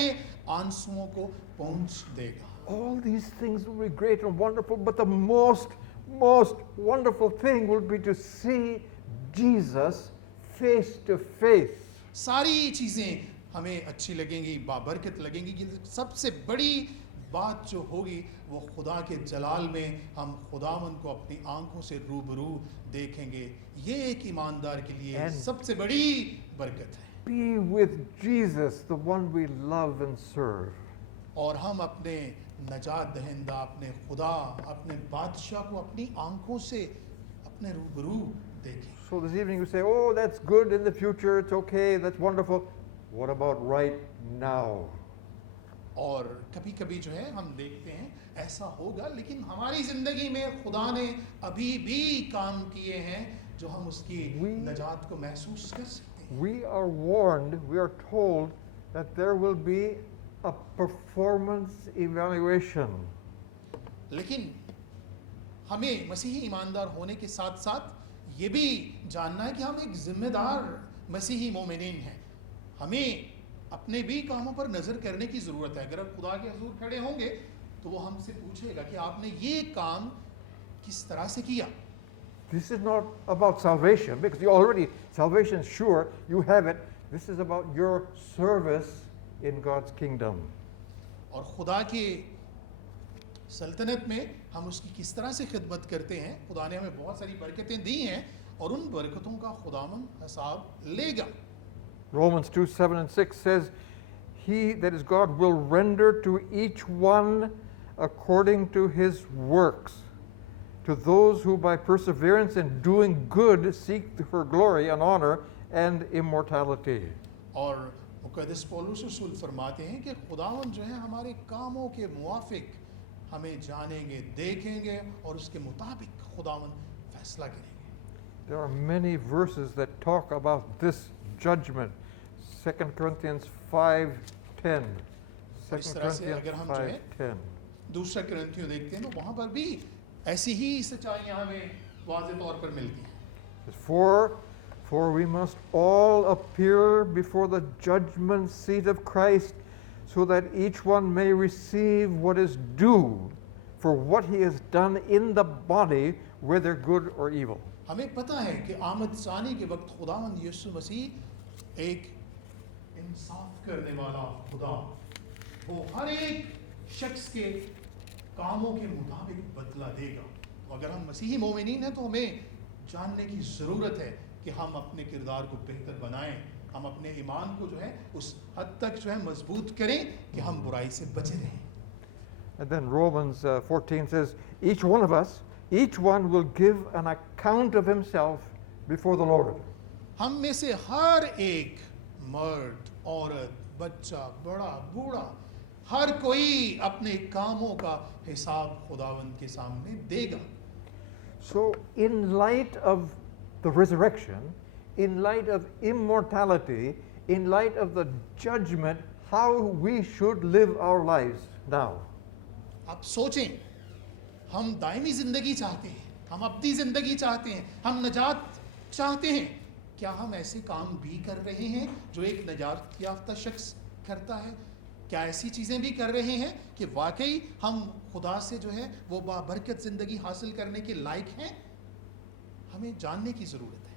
आंसुओं को पोंछ देगा। All these things will be great and wonderful, but the most wonderful thing will be to see Jesus face to face. सारी चीज़ें हमें अच्छी लगेंगी, बाबरकत लगेंगी, कि सबसे बड़ी बात जो होगी वो खुदा के जलाल में हम खुदावंद को अपनी आंखों से रूबरू देखेंगे। ये एक ईमानदार के लिए And- सबसे बड़ी बरकत है। Be with Jesus, the one we love and serve. और हम अपने नजात दहिंदा, अपने खुदा, अपने बादशाह को अपनी आंखों से अपने रूबरू देखें। So this evening you say, oh, that's good in the future, it's okay, that's wonderful. What about right now? और कभी कभी जो है हम देखते हैं ऐसा होगा, लेकिन हमारी ज़िंदगी में खुदा ने अभी भी काम किए हैं जो हम उसकी नजात को महसूस कर सकते हैं। We are warned, we are told that there will be a performance evaluation. लेकिन हमें मसीही ईमानदार होने के साथ साथ ये भी जानना है कि हम एक जिम्मेदार मसीही मोमिनीन हैं। हमें अपने भी कामों पर नज़र करने की ज़रूरत है। अगर आप खुदा के हुजूर खड़े होंगे तो वो हमसे पूछेगा कि आपने ये काम किस तरह से किया। This is not about salvation, because you already, salvation is sure, you have it. This is about your service in God's kingdom. और खुदा की सल्तनत में हम उसकी किस तरह से खिदमत करते हैं। खुदा ने हमें बहुत सारी बरकतें दी हैं और उन बरकतों का खुदावन हिसाब लेगा। Romans 2:7 and 6 says, He, that is God, will render to each one according to his works. To those who by perseverance in doing good seek for glory and honor and immortality. और मुक़द्दस पौलुस रसूल फरमाते हैं कि खुदावन जो है हमारे कामों के मुआफिक हमें जानेंगे, देखेंगे और उसके मुताबिक खुदावन फैसला करेंगे। There are many verses that talk about this judgment. 2 Corinthians 5:10. 2 इस तरह से Corinthians अगर हम जो है 5:10. दूसरा करंथियों देखते हैं तो वहाँ पर भी ऐसी ही सच्चाइयाँ हमें वाज़ेह तौर पर मिलती हैं। For we must all appear before the judgment seat of Christ, so that each one may receive what is due for what he has done in the body, whether good or evil. हमें पता है कि आमद सानी के वक्त खुदावंद यीशु मसीह एक इंसाफ करने वाला खुदा, वो हर एक शख्स के कामों के मुताबिक बदला देगा। तो अगर हम मसीही मोमिनीन हैं तो हमें जानने की ज़रूरत है कि हम अपने किरदार को बेहतर बनाएं, हम अपने ईमान को जो है उस हद तक जो है मजबूत करें कि हम बुराई से बचे रहें। And then Romans 14 says, each one of us, each one will give an account of himself before the Lord. हम में से हर एक मर्द, औरत, बच्चा, बड़ा, बूढ़ा, हर कोई अपने कामों का हिसाब खुदावंद के सामने देगा। So in light of the resurrection, in light of immortality, in light of the judgment, how we should live our lives now. आप सोचें, हम दायमी ज़िंदगी चाहते हैं, हम अपनी ज़िंदगी चाहते हैं, हम नजात चाहते हैं। क्या हम ऐसे काम भी कर रहे हैं जो एक नजात याफ्ता शख्स करता है? क्या ऐसी चीज़ें भी कर रहे हैं कि वाकई हम खुदा से जो है वो बाबरकत ज़िंदगी हासिल करने के लायक हैं? हमें जानने की ज़रूरत है।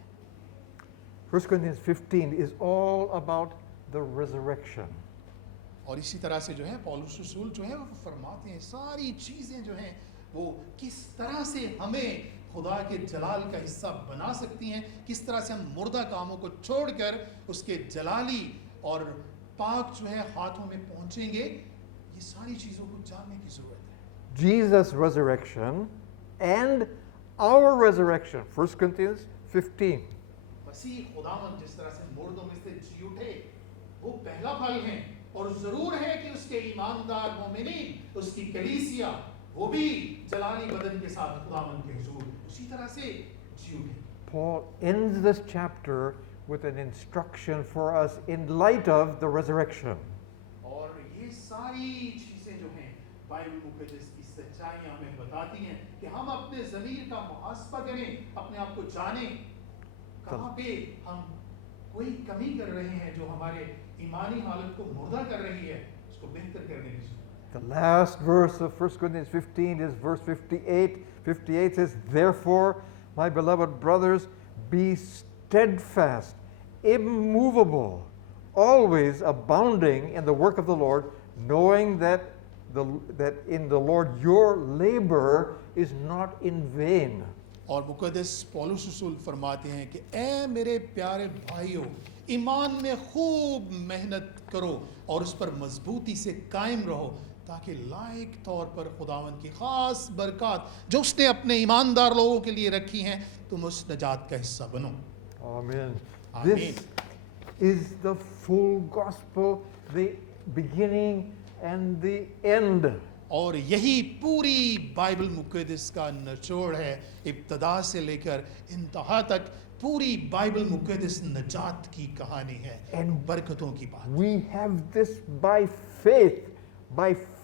1 Corinthians 15 is all about the resurrection. और इसी तरह से जो है पौलुस रसूल जो है वो फरमाते हैं सारी चीज़ें जो हैं वो किस तरह से हमें खुदा के जलाल का हिस्सा बना सकती हैं, किस तरह से हम मुर्दा कामों को छोड़कर उसके जलाली और पाक जो है हाथों में पहुंचेंगे। ये सारी चीज़ों को जानने की ज़रूरत है। Jesus' resurrection and our resurrection. 1 Corinthians 15. मसीह खुदावंद जिस तरह से मुर्दों में से जी उठे वो पहला फल है, और ज़रूर है कि उसके ईमानदार मोमिनीन, उसकी कलीसिया, वो भी जलाली बदन के साथ खुदावंद के हुजूर उसी तरह से जी उठे। Paul ends this chapter with an instruction for us in light of the resurrection. और ये सारी चीज़ें जो हैं बाइबल मुकद्दस की सच्चाइयां हमें बताती हैं कि हम अपने ज़मीर का मुहासबा करें, अपने आप को जानें कहाँ पे हम कोई कमी कर रहे हैं जो हमारे ईमानी हालत को मुर्दा कर रही है, उसको बेहतर करने की जरूरत है। The last verse of 1 Corinthians 15 is verse 58. 58 says, "Therefore, my beloved brothers, be steadfast, immovable, always abounding in the work of the Lord, knowing that in the Lord your labor is not in vain." और मुकद्दस पौलुस रसूल फरमाते हैं कि ए मेरे प्यारे भाइयों, ईमान में खूब मेहनत करो और उस पर मजबूती से कायम रहो, ताकि लायक तौर पर खुदावंद की खास बरकत जो उसने अपने ईमानदार लोगों के लिए रखी हैं, तुम उस नजात का हिस्सा बनो। Amen. Amen. This is the full gospel, the beginning and the end. और यही पूरी बाइबल मुकद्दस का निचोड़ है, इब्तदा से लेकर इंतहा तक पूरी बाइबल मुकद्दस नजात की कहानी है, And बरकतों की बात। we have this by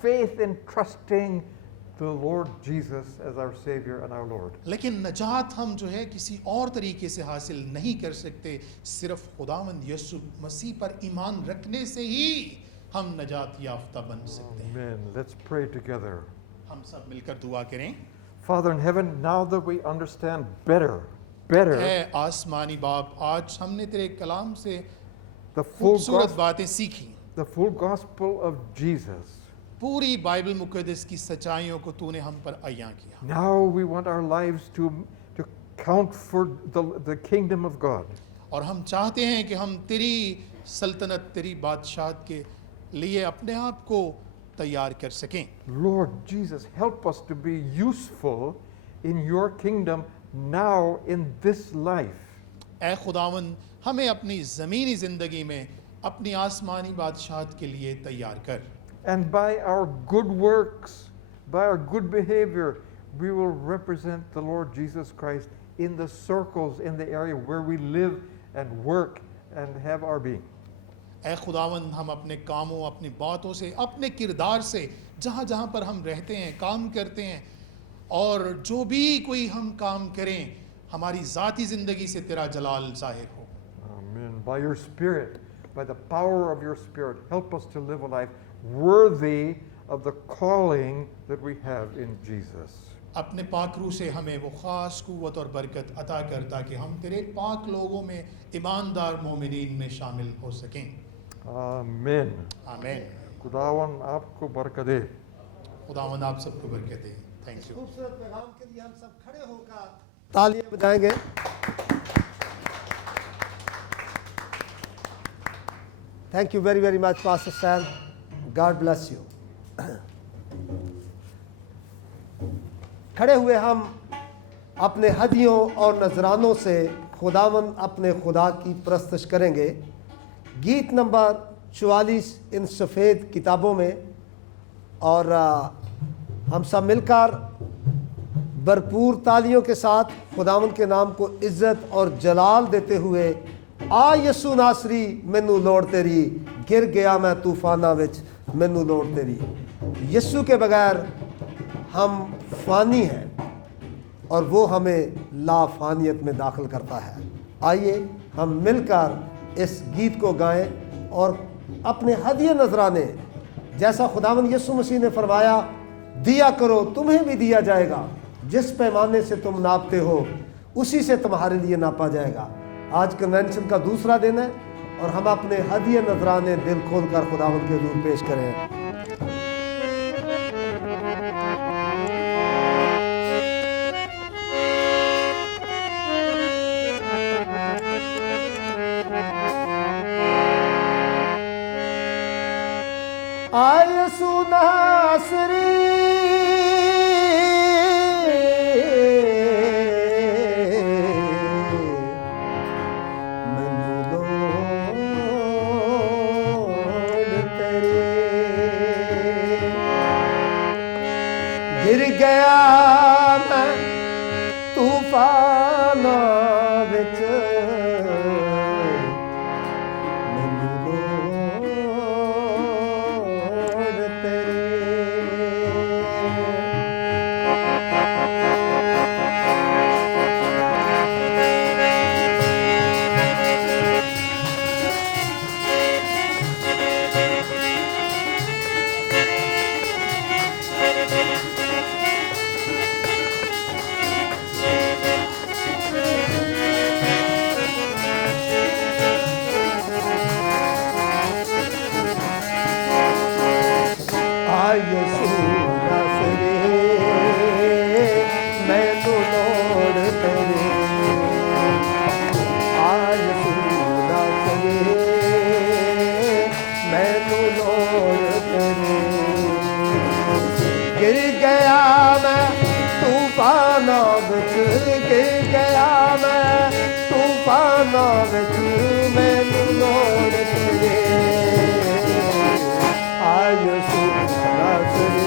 faith in trusting the Lord Jesus as our Savior and our Lord. लेकिन नजात हम जो है किसी और तरीके से हासिल नहीं कर सकते, सिर्फ खुदावंद यीशु मसीह पर ईमान रखने से ही हम नजात याफ्ता बन सकते हैं। Amen. Let's pray together. हम सब मिलकर दुआ करें। Father in heaven, now that we understand better ऐ आसमानी बाप, आज हमने तेरे कलाम से the full खूबसूरत gospel, बातें सीखी, the full gospel of Jesus, पूरी बाइबल मुकद्दस की सच्चाइयों को तूने हम पर अय्यां किया। now we want our lives to count for the kingdom of God. और हम चाहते हैं कि हम तेरी सल्तनत, तेरी बादशाहत के लिए अपने आप को तैयार कर सकें। Lord Jesus, help us to be useful in your kingdom now in this life. ऐ खुदावंद, हमें अपनी ज़मीनी ज़िंदगी में अपनी आसमानी बादशाहत के लिए तैयार कर, And by our good works, by our good behavior, we will represent the Lord Jesus Christ in the circles, in the area where we live and work and have our being. ऐ खुदावंद, हम अपने कामों, अपनी बातों से, अपने किरदार से, जहाँ जहाँ पर हम रहते हैं, काम करते हैं, और जो भी कोई हम काम करें, हमारी ज़ाती ज़िंदगी से तेरा जलाल ज़ाहिर हो। Amen. By your Spirit, by the power of your Spirit, help us to live a life worthy of the calling that we have in Jesus. अपने पाक रूह से हमें वो ख़ास कुव्वत और बरकत अता कर, ताकि हम तेरे पाक लोगों में, ईमानदार मोमिनीन में शामिल हो सकें। Amen. आमीन। खुदावन आपको बरकत दे। खुदावंद आप सबको बरकत दे। Thank you. खूबसूरत पैगाम के लिए हम सब खड़े होकर तालियां बजाएंगे। Thank you very, very much, Pastor Sam. God bless you. खड़े हुए हम अपने हदियों और नजरानों से खुदावन अपने खुदा की प्रस्तश करेंगे। गीत नंबर 44 इन सफ़ेद किताबों में, और हम सब मिलकर भरपूर तालियों के साथ खुदावन के नाम को इज़्ज़त और जलाल देते हुए, आ यसू नासरी मैनू लोड़ तेरी, गिर गया मैं तूफाना विच मैनू लोड़ तेरी। यसू के बगैर हम फ़ानी हैं और वो हमें लाफानियत में दाखिल करता है। आइए हम मिलकर इस गीत को गाएं और अपने हदिये नजराने, जैसा खुदावंद यीशु मसीह ने फरमाया, दिया करो तुम्हें भी दिया जाएगा, जिस पैमाने से तुम नापते हो उसी से तुम्हारे लिए नापा जाएगा। आज कन्वेंशन का दूसरा दिन है और हम अपने हदिये नजराने दिल खोल कर खुदावंद के हज़ूर पेश करें। आए सुनासरी मैनू लोड़ तेरी, गिर गया मैं तूफाना विच मैनू लोड़ तेरी। तूफाना विच मैनू लोड़ तेरे आ यसू नासरी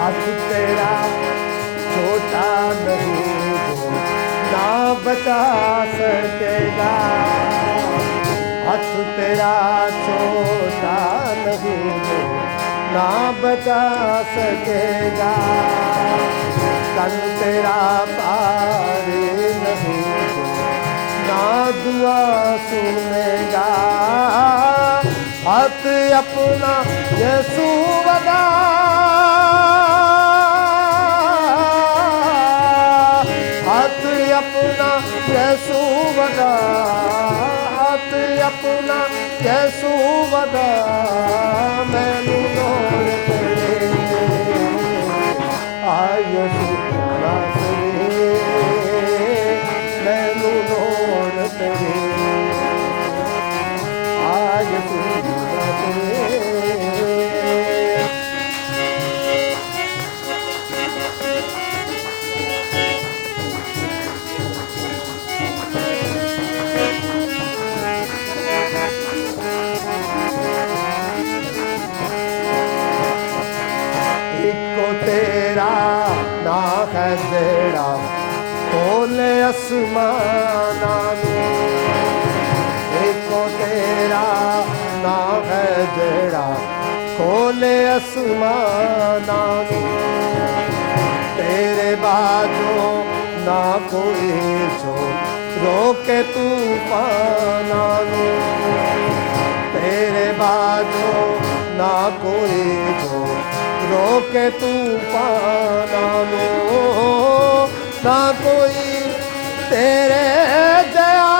हाथ तेरा छोटा नहीं जो ना बचा सकेगा हाथ तेरा छोटा नहीं जो ना बचा सकेगा कन तेरा भारी नहीं जो ना दुआ सुनेगा हाथ अपना यसू वदा हाथ अपना यसू वदा हाथ अपना यसू वदा मैनू लोड़ तेरे आ यसू नासरी मैनू लोड़ तेरे आ यसू नासरी इको तेरा ना है जेड़ा खोले आसमाना इको तेरा ना है जेड़ा खोले आसमाना तेरे बाजो ना कोई जो रोके तूफाना तेरे बाजो ना कोई जो रोके तूफाना ना कोई तेरे दया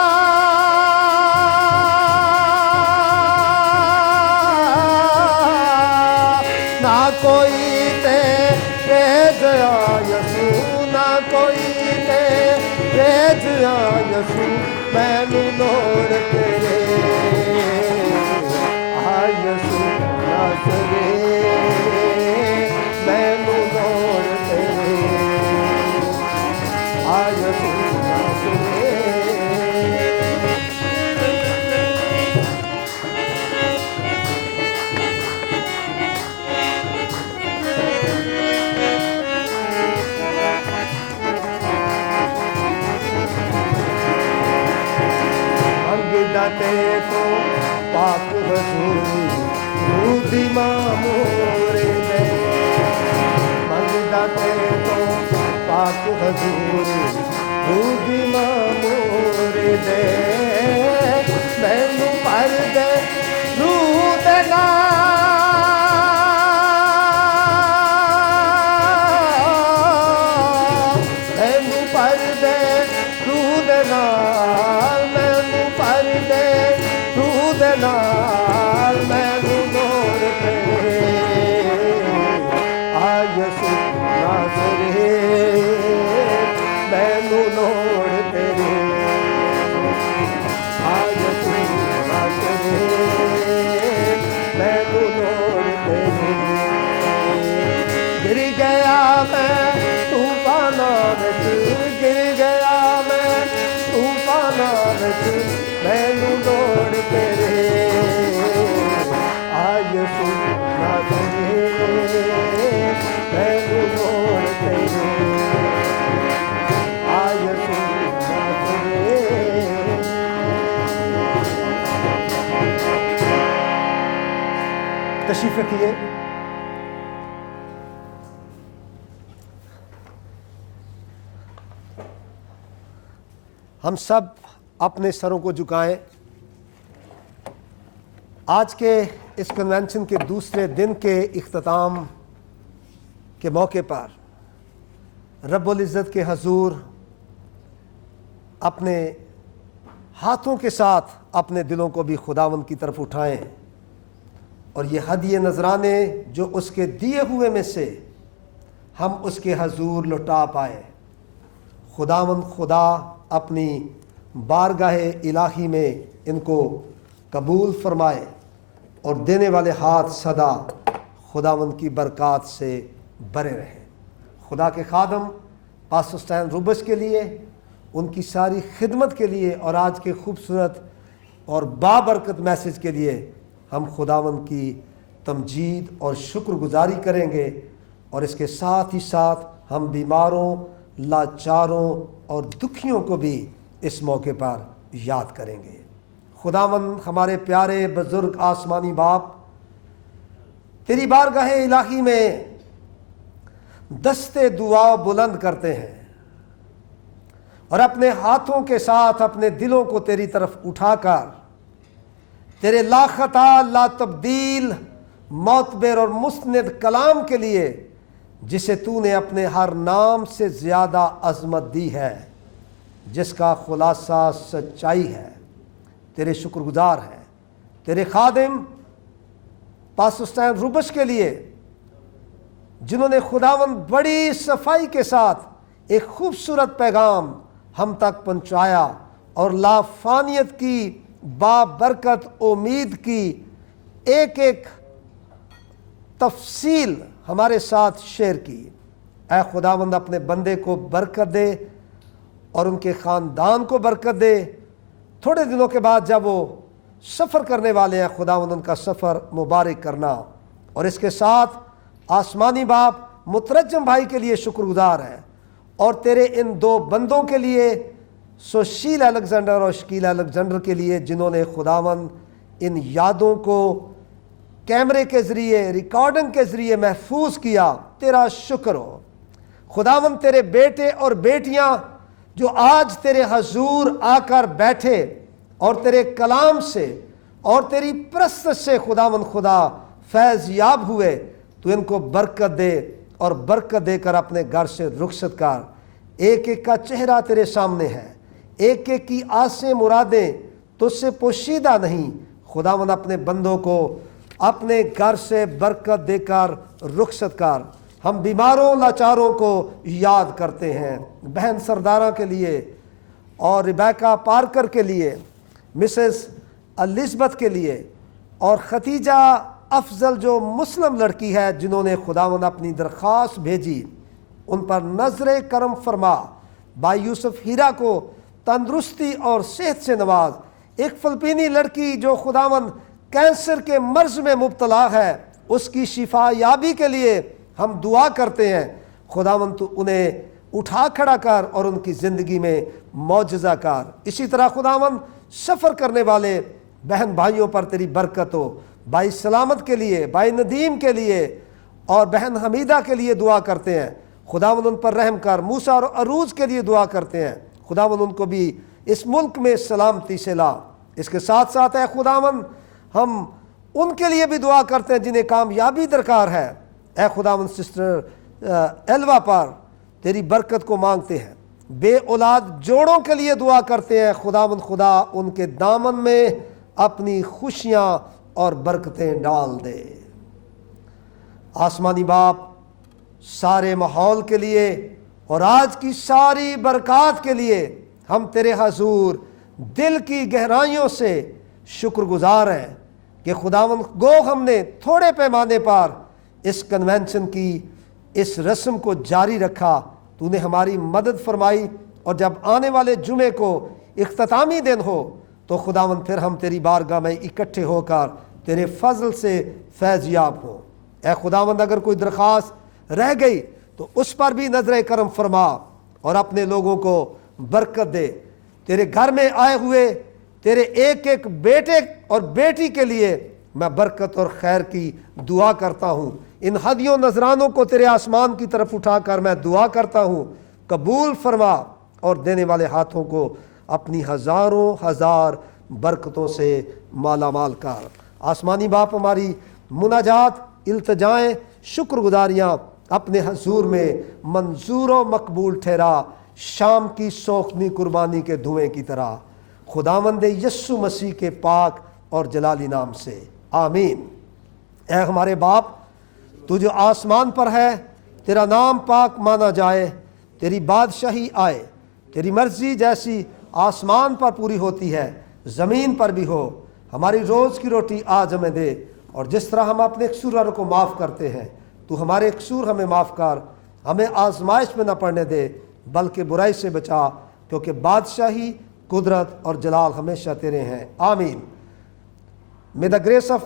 ना कोई तेरे दया यसू ना कोई तेरे दया यसू मैनू लोड़ तेरे आ यसू नासरी मैनू लोड़ तेरे आ यसू नासरी मंगदा ते तो पाक हजूरी रूदी मामूरे दे मंगदा ते तो पाक हजूरी रूदी मामूरे दे मैनू भर दे रूह दे मैनू भर दे रूह दे मैनू भर दे रूह दे मैनू लोड़ तेरे आ यसू नासरी मैनू लोड़ तेरे आ यसू नासरी मैनू लोड़ तेरे गिर गया मैं तूफाना विच गिर गया मैं तूफाना विच मैनू लोड़ तेरे आ यसू नासरी मैनू लोड़ तेरे आ यसू नासरी तशरीफ रखिए। हम सब अपने सरों को झुकाएं। आज के इस कन्वेंशन के दूसरे दिन के इख्तिताम के मौके पर रब्बुल इज़्ज़त के हजूर अपने हाथों के साथ अपने दिलों को भी खुदावंद की तरफ उठाएं और ये हदिये नजराने जो उसके दिए हुए में से हम उसके हजूर लौटा पाए। खुदावंद खुदा अपनी बारगाह इलाही में इनको कबूल फरमाए और देने वाले हाथ सदा खुदावंद की बरक़ात से भरे रहें। खुदा के खादम पास्टर स्टैन रूबस के लिए, उनकी सारी खिदमत के लिए और आज के खूबसूरत और बाबरकत मैसेज के लिए हम खुदावंद की तमजीद और शुक्रगुजारी करेंगे और इसके साथ ही साथ हम बीमारों, लाचारों और दुखियों को भी इस मौके पर याद करेंगे। खुदावंद हमारे प्यारे बुजुर्ग आसमानी बाप, तेरी बारगाह इलाही में दस्ते दुआ बुलंद करते हैं और अपने हाथों के साथ अपने दिलों को तेरी तरफ उठाकर तेरे लाखता ला तब्दील मोतबर और मुस्निद कलाम के लिए, जिसे तूने अपने हर नाम से ज़्यादा अज़मत दी है, जिसका खुलासा सच्चाई है, तेरे शुक्रगुजार हैं। तेरे खादिम पास्टर स्टैन रूबस के लिए, जिन्होंने खुदावंद बड़ी सफाई के साथ एक खूबसूरत पैगाम हम तक पहुंचाया और लाफानियत की बाबरकत उम्मीद की एक एक तफसील हमारे साथ शेयर की। ऐ खुदावंद अपने बंदे को बरकत दे और उनके ख़ानदान को बरकत दे। थोड़े दिनों के बाद जब वो सफ़र करने वाले हैं, खुदावंद उनका सफ़र मुबारक करना। और इसके साथ आसमानी बाप मुतरज्जम भाई के लिए शुक्रगुजार है और तेरे इन दो बंदों के लिए, सुशील अलेक्जेंडर और शकील अलेक्जेंडर के लिए, जिन्होंने खुदावंद इन यादों को कैमरे के ज़रिए, रिकॉर्डिंग के ज़रिए महफूज किया। तेरा शुक्र हो खुदावंद। तेरे बेटे और बेटियां जो आज तेरे हजूर आकर बैठे और तेरे कलाम से और तेरी परस्त से खुदावंद खुदा फैज़ याब हुए, तो इनको बरकत दे और बरकत देकर अपने घर से रुखसत कर। एक एक का चेहरा तेरे सामने है, एक एक की आसें मुरादें तुझसे पोशीदा नहीं। खुदावंद अपने बंदों को अपने घर से बरकत देकर रुखसत कर। हम बीमारों लाचारों को याद करते हैं, बहन सरदारा के लिए और रिबेका पार्कर के लिए, मिसेस एलिज़ाबेथ के लिए और खतीजा अफजल जो मुस्लिम लड़की है, जिन्होंने खुदावंद अपनी दरख्वास्त भेजी, उन पर नजर करम फरमा। भाई यूसुफ हीरा को तंदुरुस्ती और सेहत से नवाज। एक फ़िलिपीनी लड़की जो खुदावंद कैंसर के मर्ज में मुब्तला है, उसकी शिफा याबी के लिए हम दुआ करते हैं। खुदावंद तू उन्हें उठा खड़ा कर और उनकी ज़िंदगी में मौजज़ा कर। इसी तरह खुदावंद सफ़र करने वाले बहन भाइयों पर तेरी बरकत हो। भाई सलामत के लिए, भाई नदीम के लिए और बहन हमीदा के लिए दुआ करते हैं। खुदावंद उन पर रहम कर। मूसा और अरूज के लिए दुआ करते हैं। खुदावंद उनको भी इस मुल्क में सलामती से ला। इसके साथ साथ है खुदावंद, हम उनके लिए भी दुआ करते हैं जिन्हें कामयाबी दरकार है। ऐ खुदावंद सिस्टर एल्वा पर तेरी बरकत को मांगते हैं। बे औलाद जोड़ों के लिए दुआ करते हैं। खुदावंद खुदा उनके दामन में अपनी खुशियाँ और बरकतें डाल दे। आसमानी बाप, सारे माहौल के लिए और आज की सारी बरक़ात के लिए हम तेरे हजूर दिल की गहराइयों से शुक्रगुजार हैं कि खुदावंद गो हमने थोड़े पैमाने पर इस कन्वेंशन की इस रस्म को जारी रखा। तूने हमारी मदद फरमाई और जब आने वाले जुमे को इख्तितामी दिन हो तो खुदावंद फिर हम तेरी बारगाह में इकट्ठे होकर तेरे फजल से फैज़याब हो। ए खुदावंद, अगर कोई दरख्वास्त रह गई तो उस पर भी नजर करम फरमा और अपने लोगों को बरकत दे। तेरे घर में आए हुए तेरे एक एक बेटे और बेटी के लिए मैं बरकत और खैर की दुआ करता हूँ। इन हदियों नजरानों को तेरे आसमान की तरफ उठाकर मैं दुआ करता हूँ, कबूल फरमा और देने वाले हाथों को अपनी हज़ारों हज़ार बरकतों से माला माल कर। आसमानी बाप, हमारी मुनाजात, इल्तजाएँ, शुक्रगुजारियाँ अपने हजूर में मंजूर व मकबूल ठहरा, शाम की सोखनी कुर्बानी के धुएँ की तरह। खुदावंद यस्सु मसीह के पाक और जलाली नाम से आमीन। ऐ हमारे बाप, तू जो आसमान पर है, तेरा नाम पाक माना जाए, तेरी बादशाही आए, तेरी मर्जी जैसी आसमान पर पूरी होती है ज़मीन पर भी हो। हमारी रोज़ की रोटी आज हमें दे, और जिस तरह हम अपने कसूरों को माफ़ करते हैं, तू हमारे कसूर हमें माफ़ कर। हमें आजमाइश में न पड़ने दे, बल्कि बुराई से बचा, क्योंकि बादशाही, कुदरत और जलाल हमेशा तेरे हैं। आमीन। May the grace of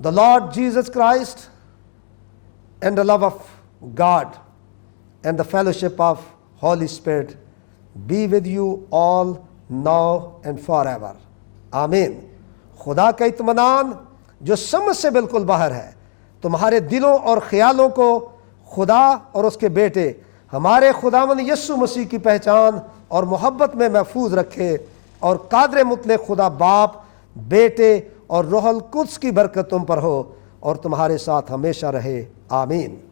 the Lord Jesus Christ and the love of God and the fellowship of Holy Spirit be with you all now and forever. आमीन। खुदा का इत्मीनान जो समझ से बिल्कुल बाहर है, तुम्हारे दिलों और ख्यालों को खुदा और उसके बेटे हमारे खुदावंद यीशु मसीह की पहचान और मोहब्बत में महफूज रखे, और कादर मुतलक खुदा बाप, बेटे और रूहुल कुद्स की बरकत तुम पर हो और तुम्हारे साथ हमेशा रहे। आमीन।